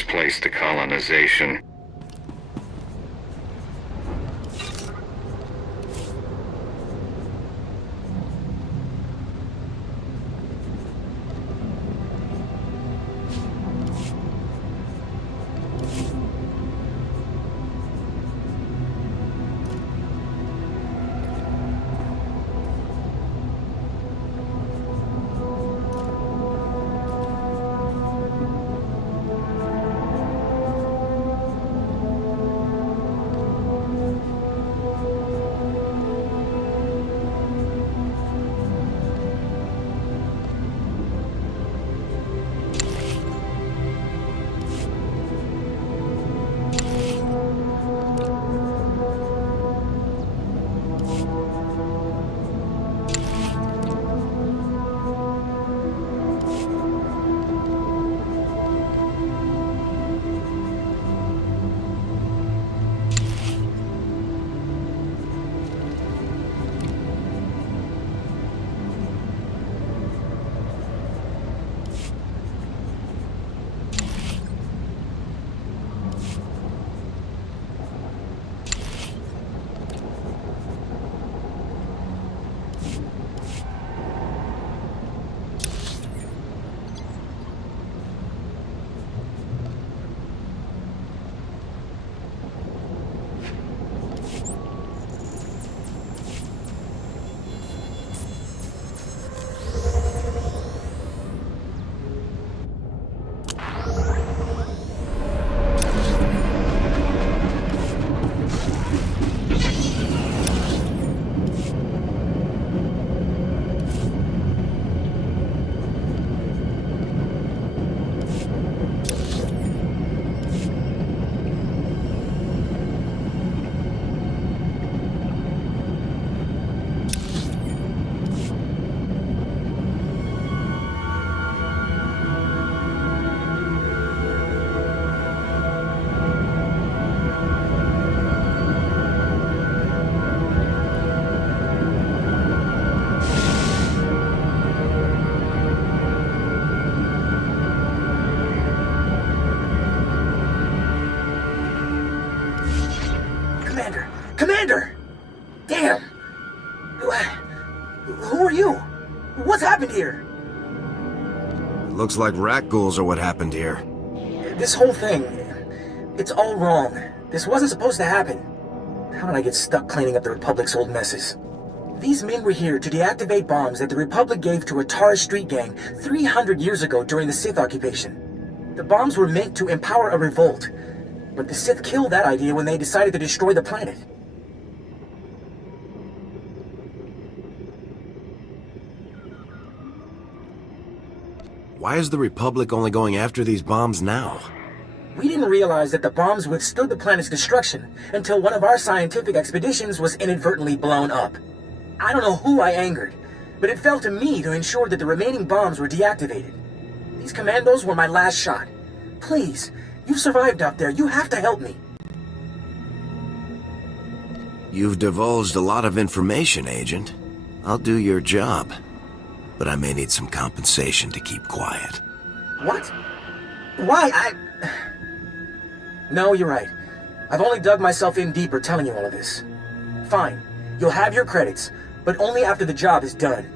best place to colonization. Commander! Damn! Who are you? What's happened here? It looks like rat ghouls are what happened here. This whole thing, it's all wrong. This wasn't supposed to happen. How did I get stuck cleaning up the Republic's old messes? These men were here to deactivate bombs that the Republic gave to a Tar Street gang 300 years ago during the Sith occupation. The bombs were meant to empower a revolt, but the Sith killed that idea when they decided to destroy the planet. Why is the Republic only going after these bombs now? We didn't realize that the bombs withstood the planet's destruction until one of our scientific expeditions was inadvertently blown up. I don't know who I angered, but it fell to me to ensure that the remaining bombs were deactivated. These commandos were my last shot. Please, you've survived out there. You have to help me. You've divulged a lot of information, Agent. I'll do your job. But I may need some compensation to keep quiet. What? Why? No, you're right. I've only dug myself in deeper telling you all of this. Fine. You'll have your credits, but only after the job is done.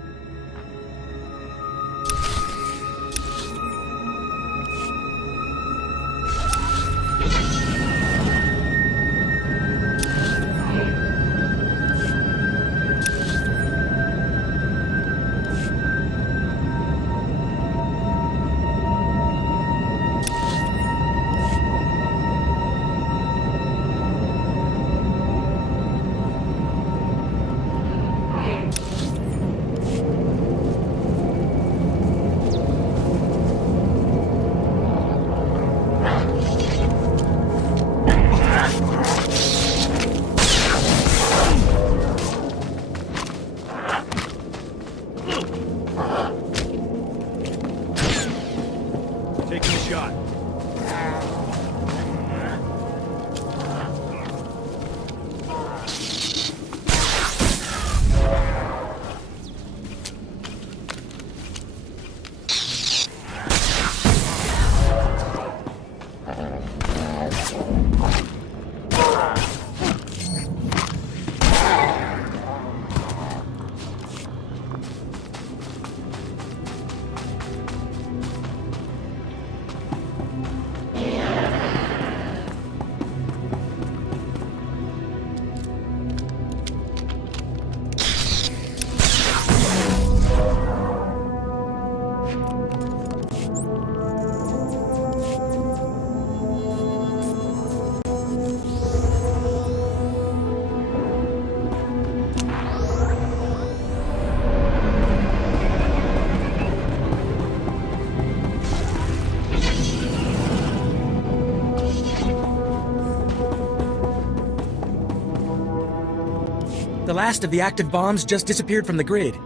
The last of the active bombs just disappeared from the grid.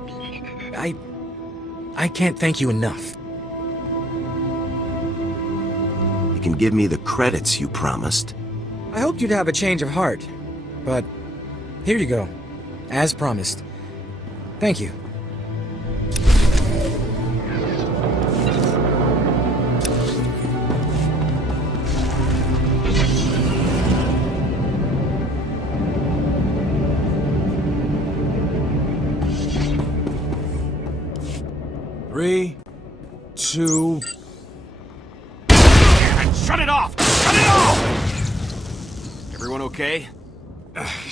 I can't thank you enough. You can give me the credits you promised. I hoped you'd have a change of heart, but here you go, as promised. Thank you. Three, two... Shut it off! Shut it off! Everyone okay?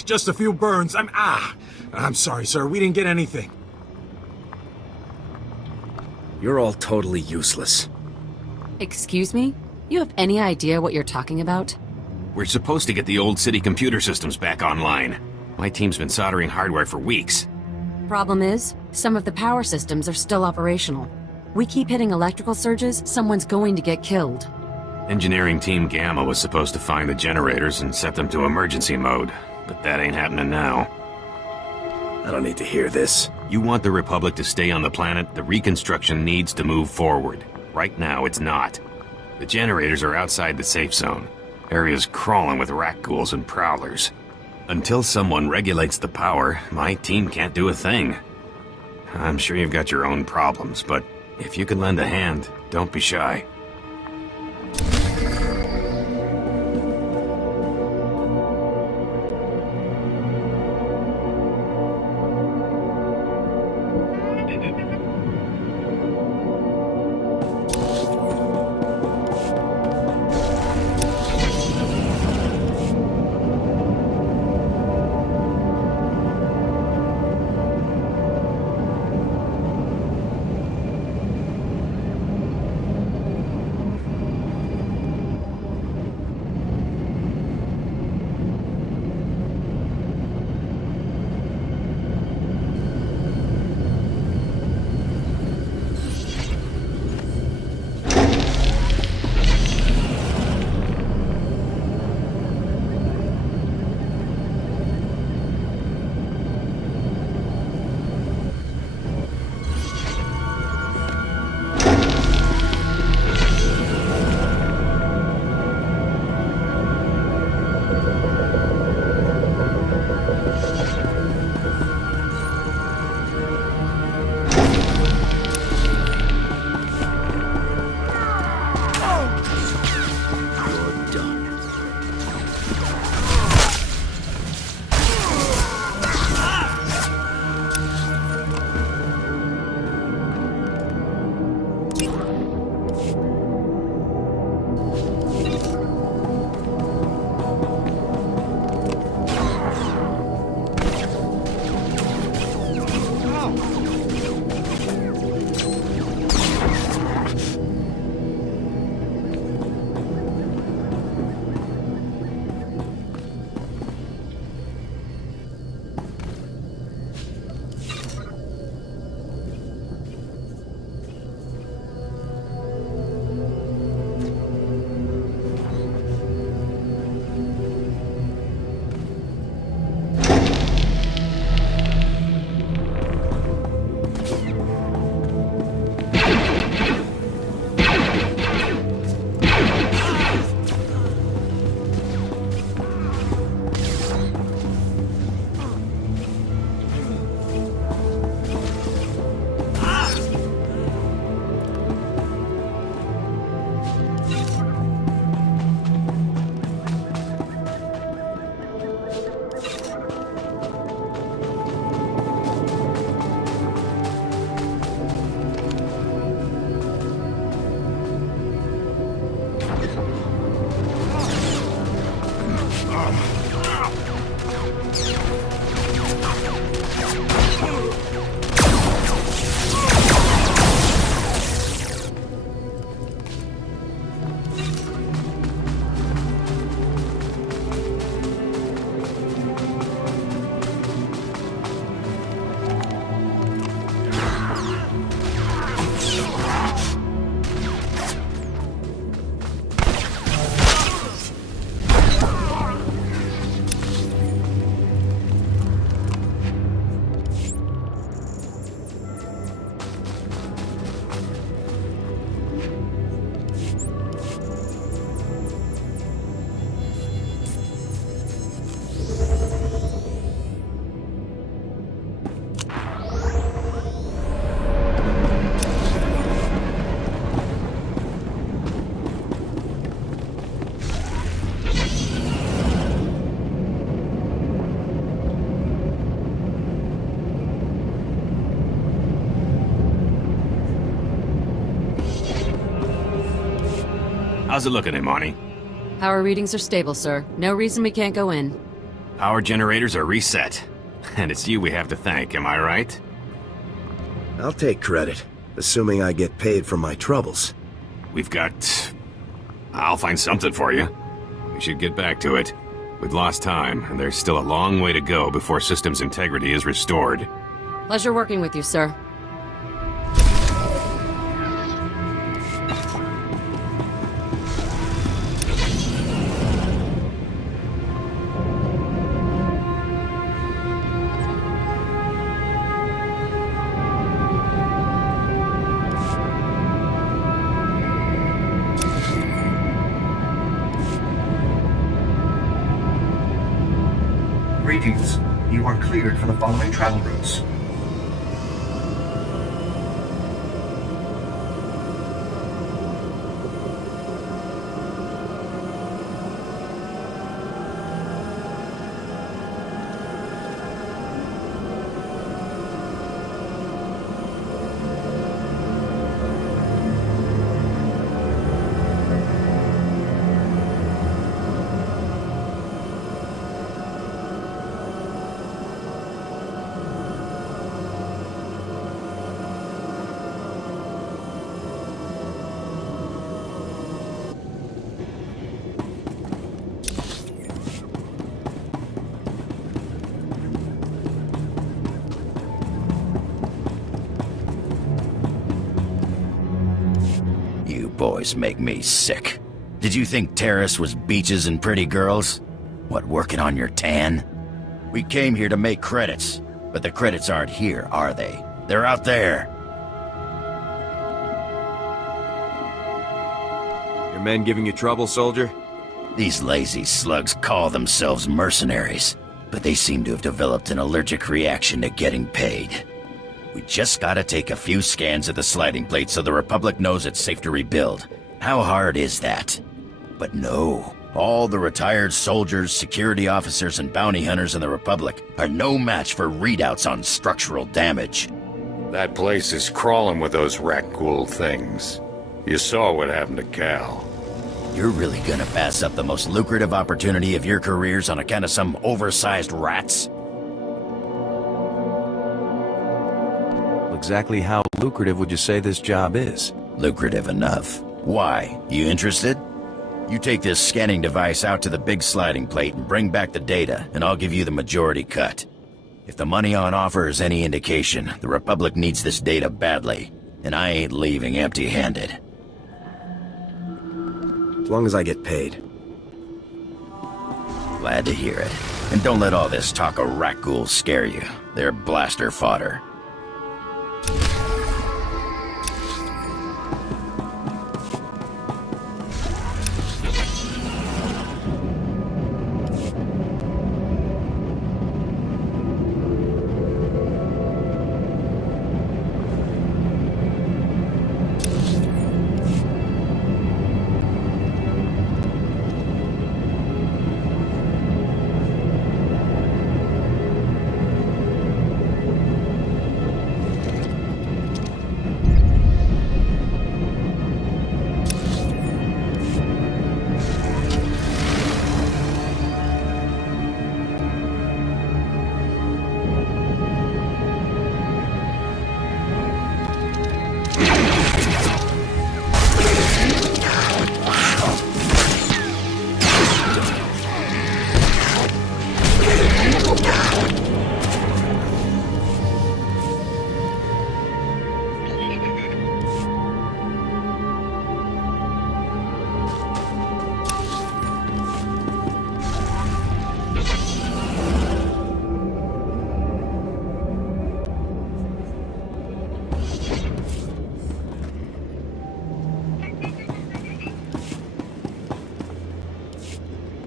Just a few burns. I'm sorry, sir. We didn't get anything. You're all totally useless. Excuse me? You have any idea what you're talking about? We're supposed to get the old city computer systems back online. My team's been soldering hardware for weeks. Problem is, some of the power systems are still operational. We keep hitting electrical surges, someone's going to get killed. Engineering Team Gamma was supposed to find the generators and set them to emergency mode, but that ain't happening now. I don't need to hear this. You want the Republic to stay on the planet, the reconstruction needs to move forward. Right now, it's not. The generators are outside the safe zone. Area's crawling with Rakghouls and Prowlers. Until someone regulates the power, my team can't do a thing. I'm sure you've got your own problems, but if you can lend a hand, don't be shy. How's it looking, Imani? Power readings are stable, sir. No reason we can't go in. Power generators are reset. And it's you we have to thank, am I right? I'll take credit, assuming I get paid for my troubles. We've got... I'll find something for you. We should get back to it. We've lost time, and there's still a long way to go before systems integrity is restored. Pleasure working with you, sir. Greetings. You are cleared for the following travel routes. Boys make me sick. Did you think Terrace was beaches and pretty girls? What, working on your tan? We came here to make credits, but the credits aren't here, are they? They're out there. Your men giving you trouble, soldier? These lazy slugs call themselves mercenaries, but they seem to have developed an allergic reaction to getting paid. We just gotta take a few scans of the sliding plate so the Republic knows it's safe to rebuild. How hard is that? But no. All the retired soldiers, security officers, and bounty hunters in the Republic are no match for readouts on structural damage. That place is crawling with those Rakghoul things. You saw what happened to Cal. You're really gonna pass up the most lucrative opportunity of your careers on account of some oversized rats? Exactly how lucrative would you say this job is? Lucrative enough. Why? You interested? You take this scanning device out to the big sliding plate and bring back the data, and I'll give you the majority cut. If the money on offer is any indication, the Republic needs this data badly, and I ain't leaving empty-handed. As long as I get paid. Glad to hear it. And don't let all this talk of Rakghoul scare you. They're blaster fodder.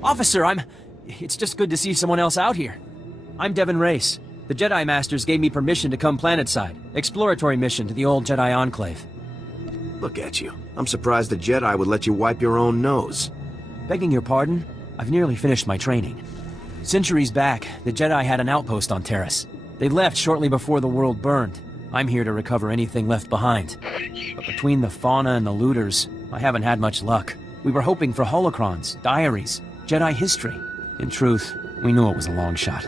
Officer, It's just good to see someone else out here. I'm Devin Race. The Jedi Masters gave me permission to come planetside. Exploratory mission to the old Jedi Enclave. Look at you. I'm surprised the Jedi would let you wipe your own nose. Begging your pardon, I've nearly finished my training. Centuries back, the Jedi had an outpost on Terrace. They left shortly before the world burned. I'm here to recover anything left behind. But between the fauna and the looters, I haven't had much luck. We were hoping for holocrons, diaries, Jedi history. In truth, we knew it was a long shot.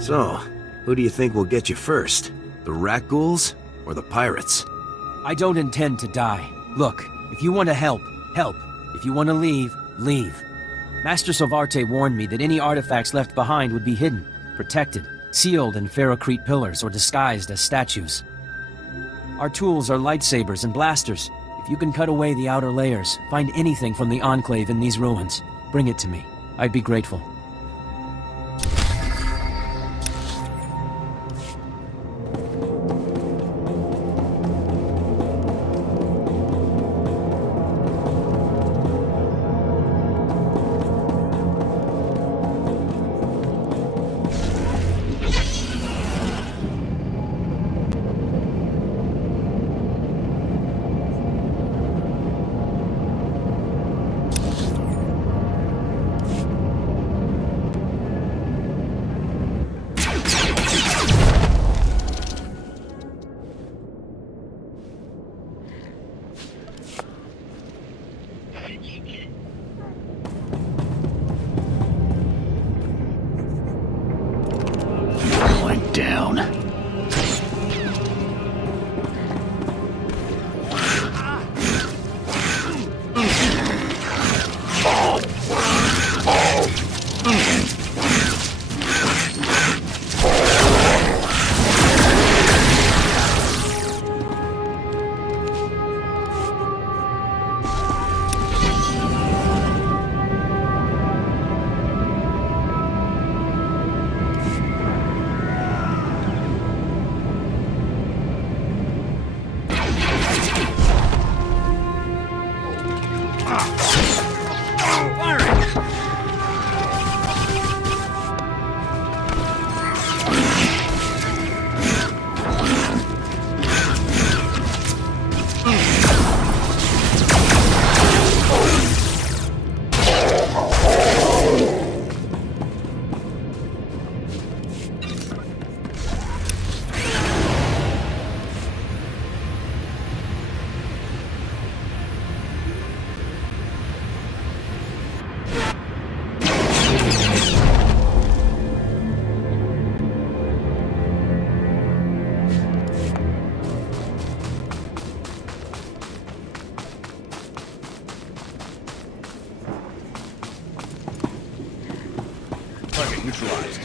So, who do you think will get you first? The rat ghouls or the pirates? I don't intend to die. Look, if you want to help, help. If you want to leave, leave. Master Sovarte warned me that any artifacts left behind would be hidden, protected, sealed in ferrocrete pillars or disguised as statues. Our tools are lightsabers and blasters. If you can cut away the outer layers, find anything from the Enclave in these ruins, bring it to me. I'd be grateful. Down. Target neutralized.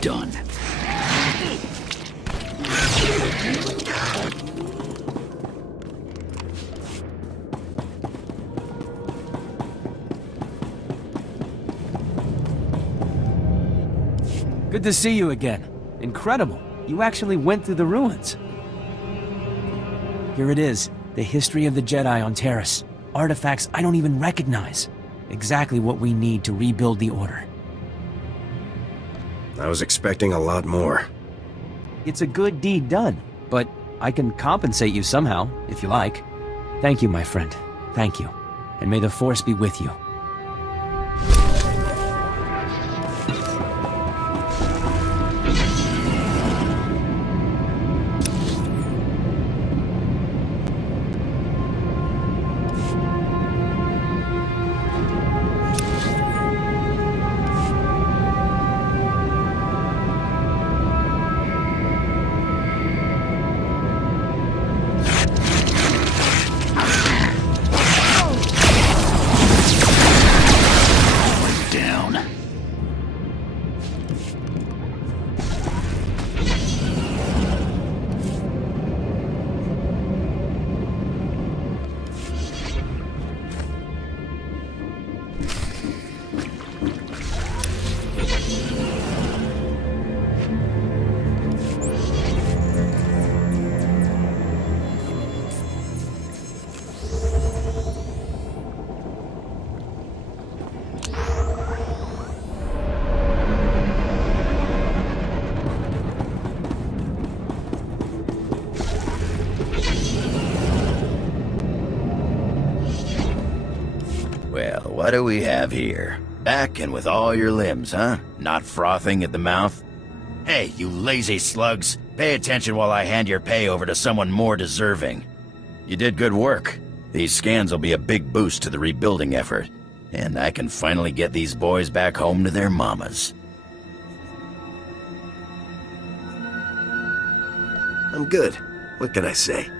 Done. Good to see you again. Incredible. You actually went through the ruins. Here it is. The history of the Jedi on Taris. Artifacts I don't even recognize. Exactly what we need to rebuild the Order. I was expecting a lot more. It's a good deed done. but I can compensate you somehow, if you like. Thank you, my friend. Thank you. And may the Force be with you. Well, what do we have here? Back and with all your limbs, huh? Not frothing at the mouth? Hey, you lazy slugs! Pay attention while I hand your pay over to someone more deserving. You did good work. These scans will be a big boost to the rebuilding effort. And I can finally get these boys back home to their mamas. I'm good. What can I say?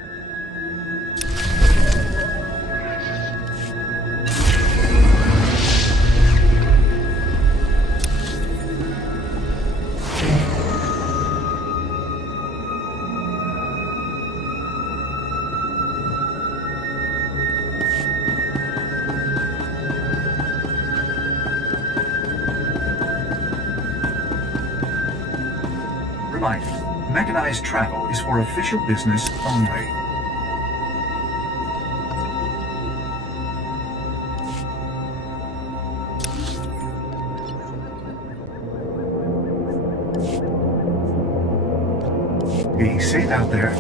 Reminder, mechanized travel is for official business only. Be safe out there.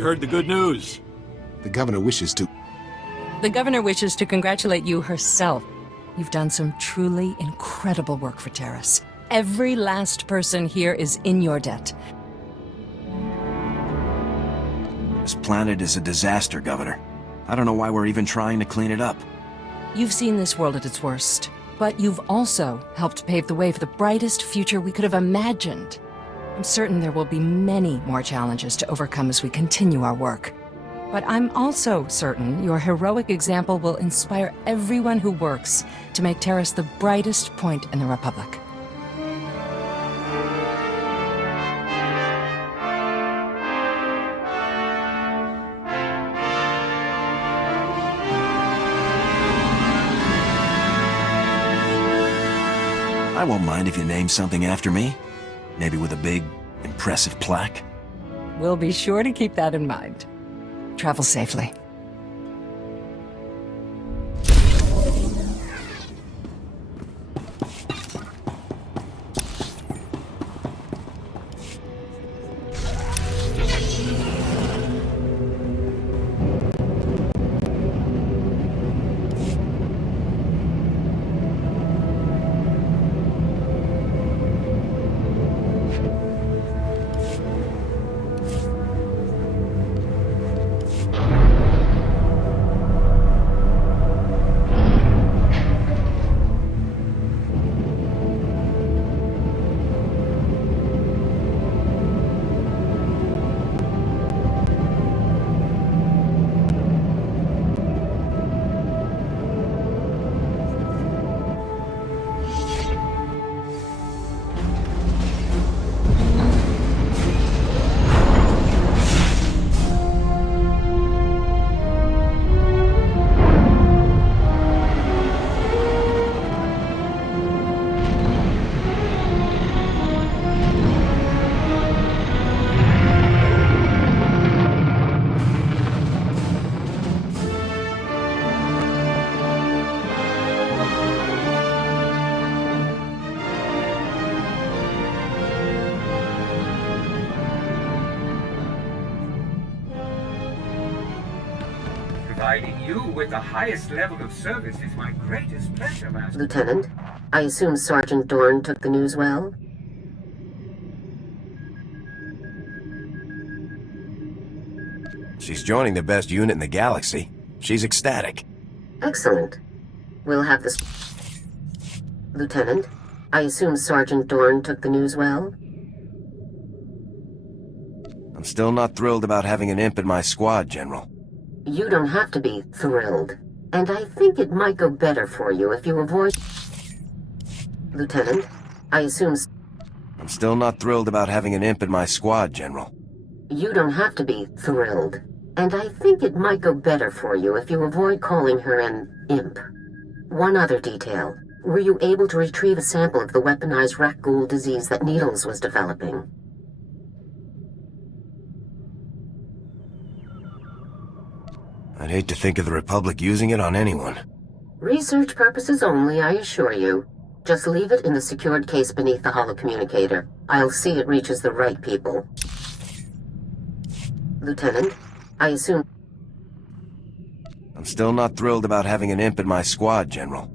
Heard the good news. The governor wishes to... The governor wishes to congratulate you herself. You've done some truly incredible work for Terrace. Every last person here is in your debt. This planet is a disaster, Governor. I don't know why we're even trying to clean it up. You've seen this world at its worst, but you've also helped pave the way for the brightest future we could have imagined. I'm certain there will be many more challenges to overcome as we continue our work. But I'm also certain your heroic example will inspire everyone who works to make Terrace the brightest point in the Republic. I won't mind if you name something after me. Maybe with a big, impressive plaque. We'll be sure to keep that in mind. Travel safely. Providing you with the highest level of service is my greatest pleasure, Master. Lieutenant, I assume Sergeant Dorn took the news well? She's joining the best unit in the galaxy. She's ecstatic. Excellent. We'll have this... Lieutenant, I assume Sergeant Dorn took the news well? I'm still not thrilled about having an imp in my squad, General. You don't have to be thrilled. And I think it might go better for you if you avoid... Lieutenant, I assume... I'm still not thrilled about having an imp in my squad, General. You don't have to be thrilled. And I think it might go better for you if you avoid calling her an imp. One other detail. Were you able to retrieve a sample of the weaponized Rakghoul disease that Needles was developing? I'd hate to think of the Republic using it on anyone. Research purposes only, I assure you. Just leave it in the secured case beneath the holocommunicator. I'll see it reaches the right people. Lieutenant, I assume... I'm still not thrilled about having an imp in my squad, General.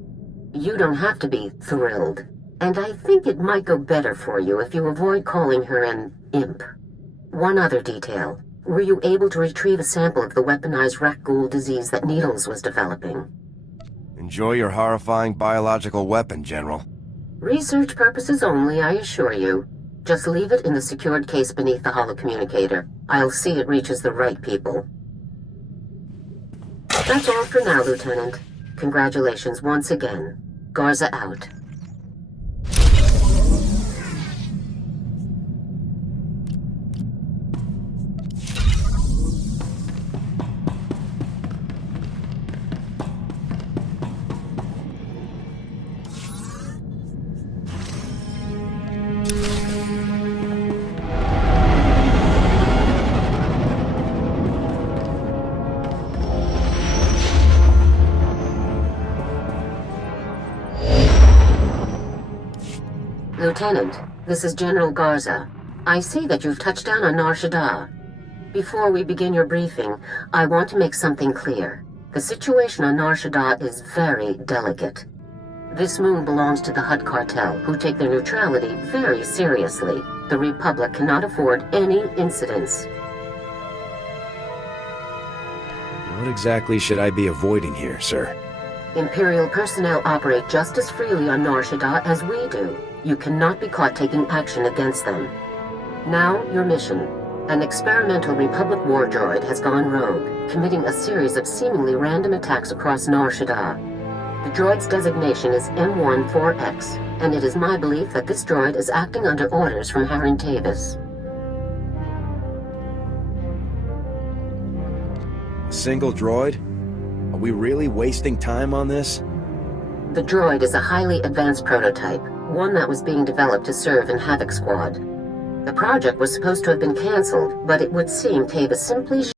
You don't have to be thrilled. And I think it might go better for you if you avoid calling her an imp. One other detail. Were you able to retrieve a sample of the weaponized Rakghoul disease that Needles was developing? Enjoy your horrifying biological weapon, General. Research purposes only, I assure you. Just leave it in the secured case beneath the holocommunicator. I'll see it reaches the right people. That's all for now, Lieutenant. Congratulations once again. Garza out. Lieutenant, this is General Garza. I see that you've touched down on Nar Shaddaa. Before we begin your briefing, I want to make something clear. The situation on Nar Shaddaa is very delicate. This moon belongs to the Hutt cartel, who take their neutrality very seriously. The Republic cannot afford any incidents. What exactly should I be avoiding here, sir? Imperial personnel operate just as freely on Nar Shaddaa as we do. You cannot be caught taking action against them. Now, your mission. An experimental Republic war droid has gone rogue, committing a series of seemingly random attacks across Nar Shaddaa. The droid's designation is M14X, and it is my belief that this droid is acting under orders from Harren Tavis. A single droid? Are we really wasting time on this? The droid is a highly advanced prototype, one that was being developed to serve in Havoc Squad. The project was supposed to have been cancelled, but it would seem Tavis simply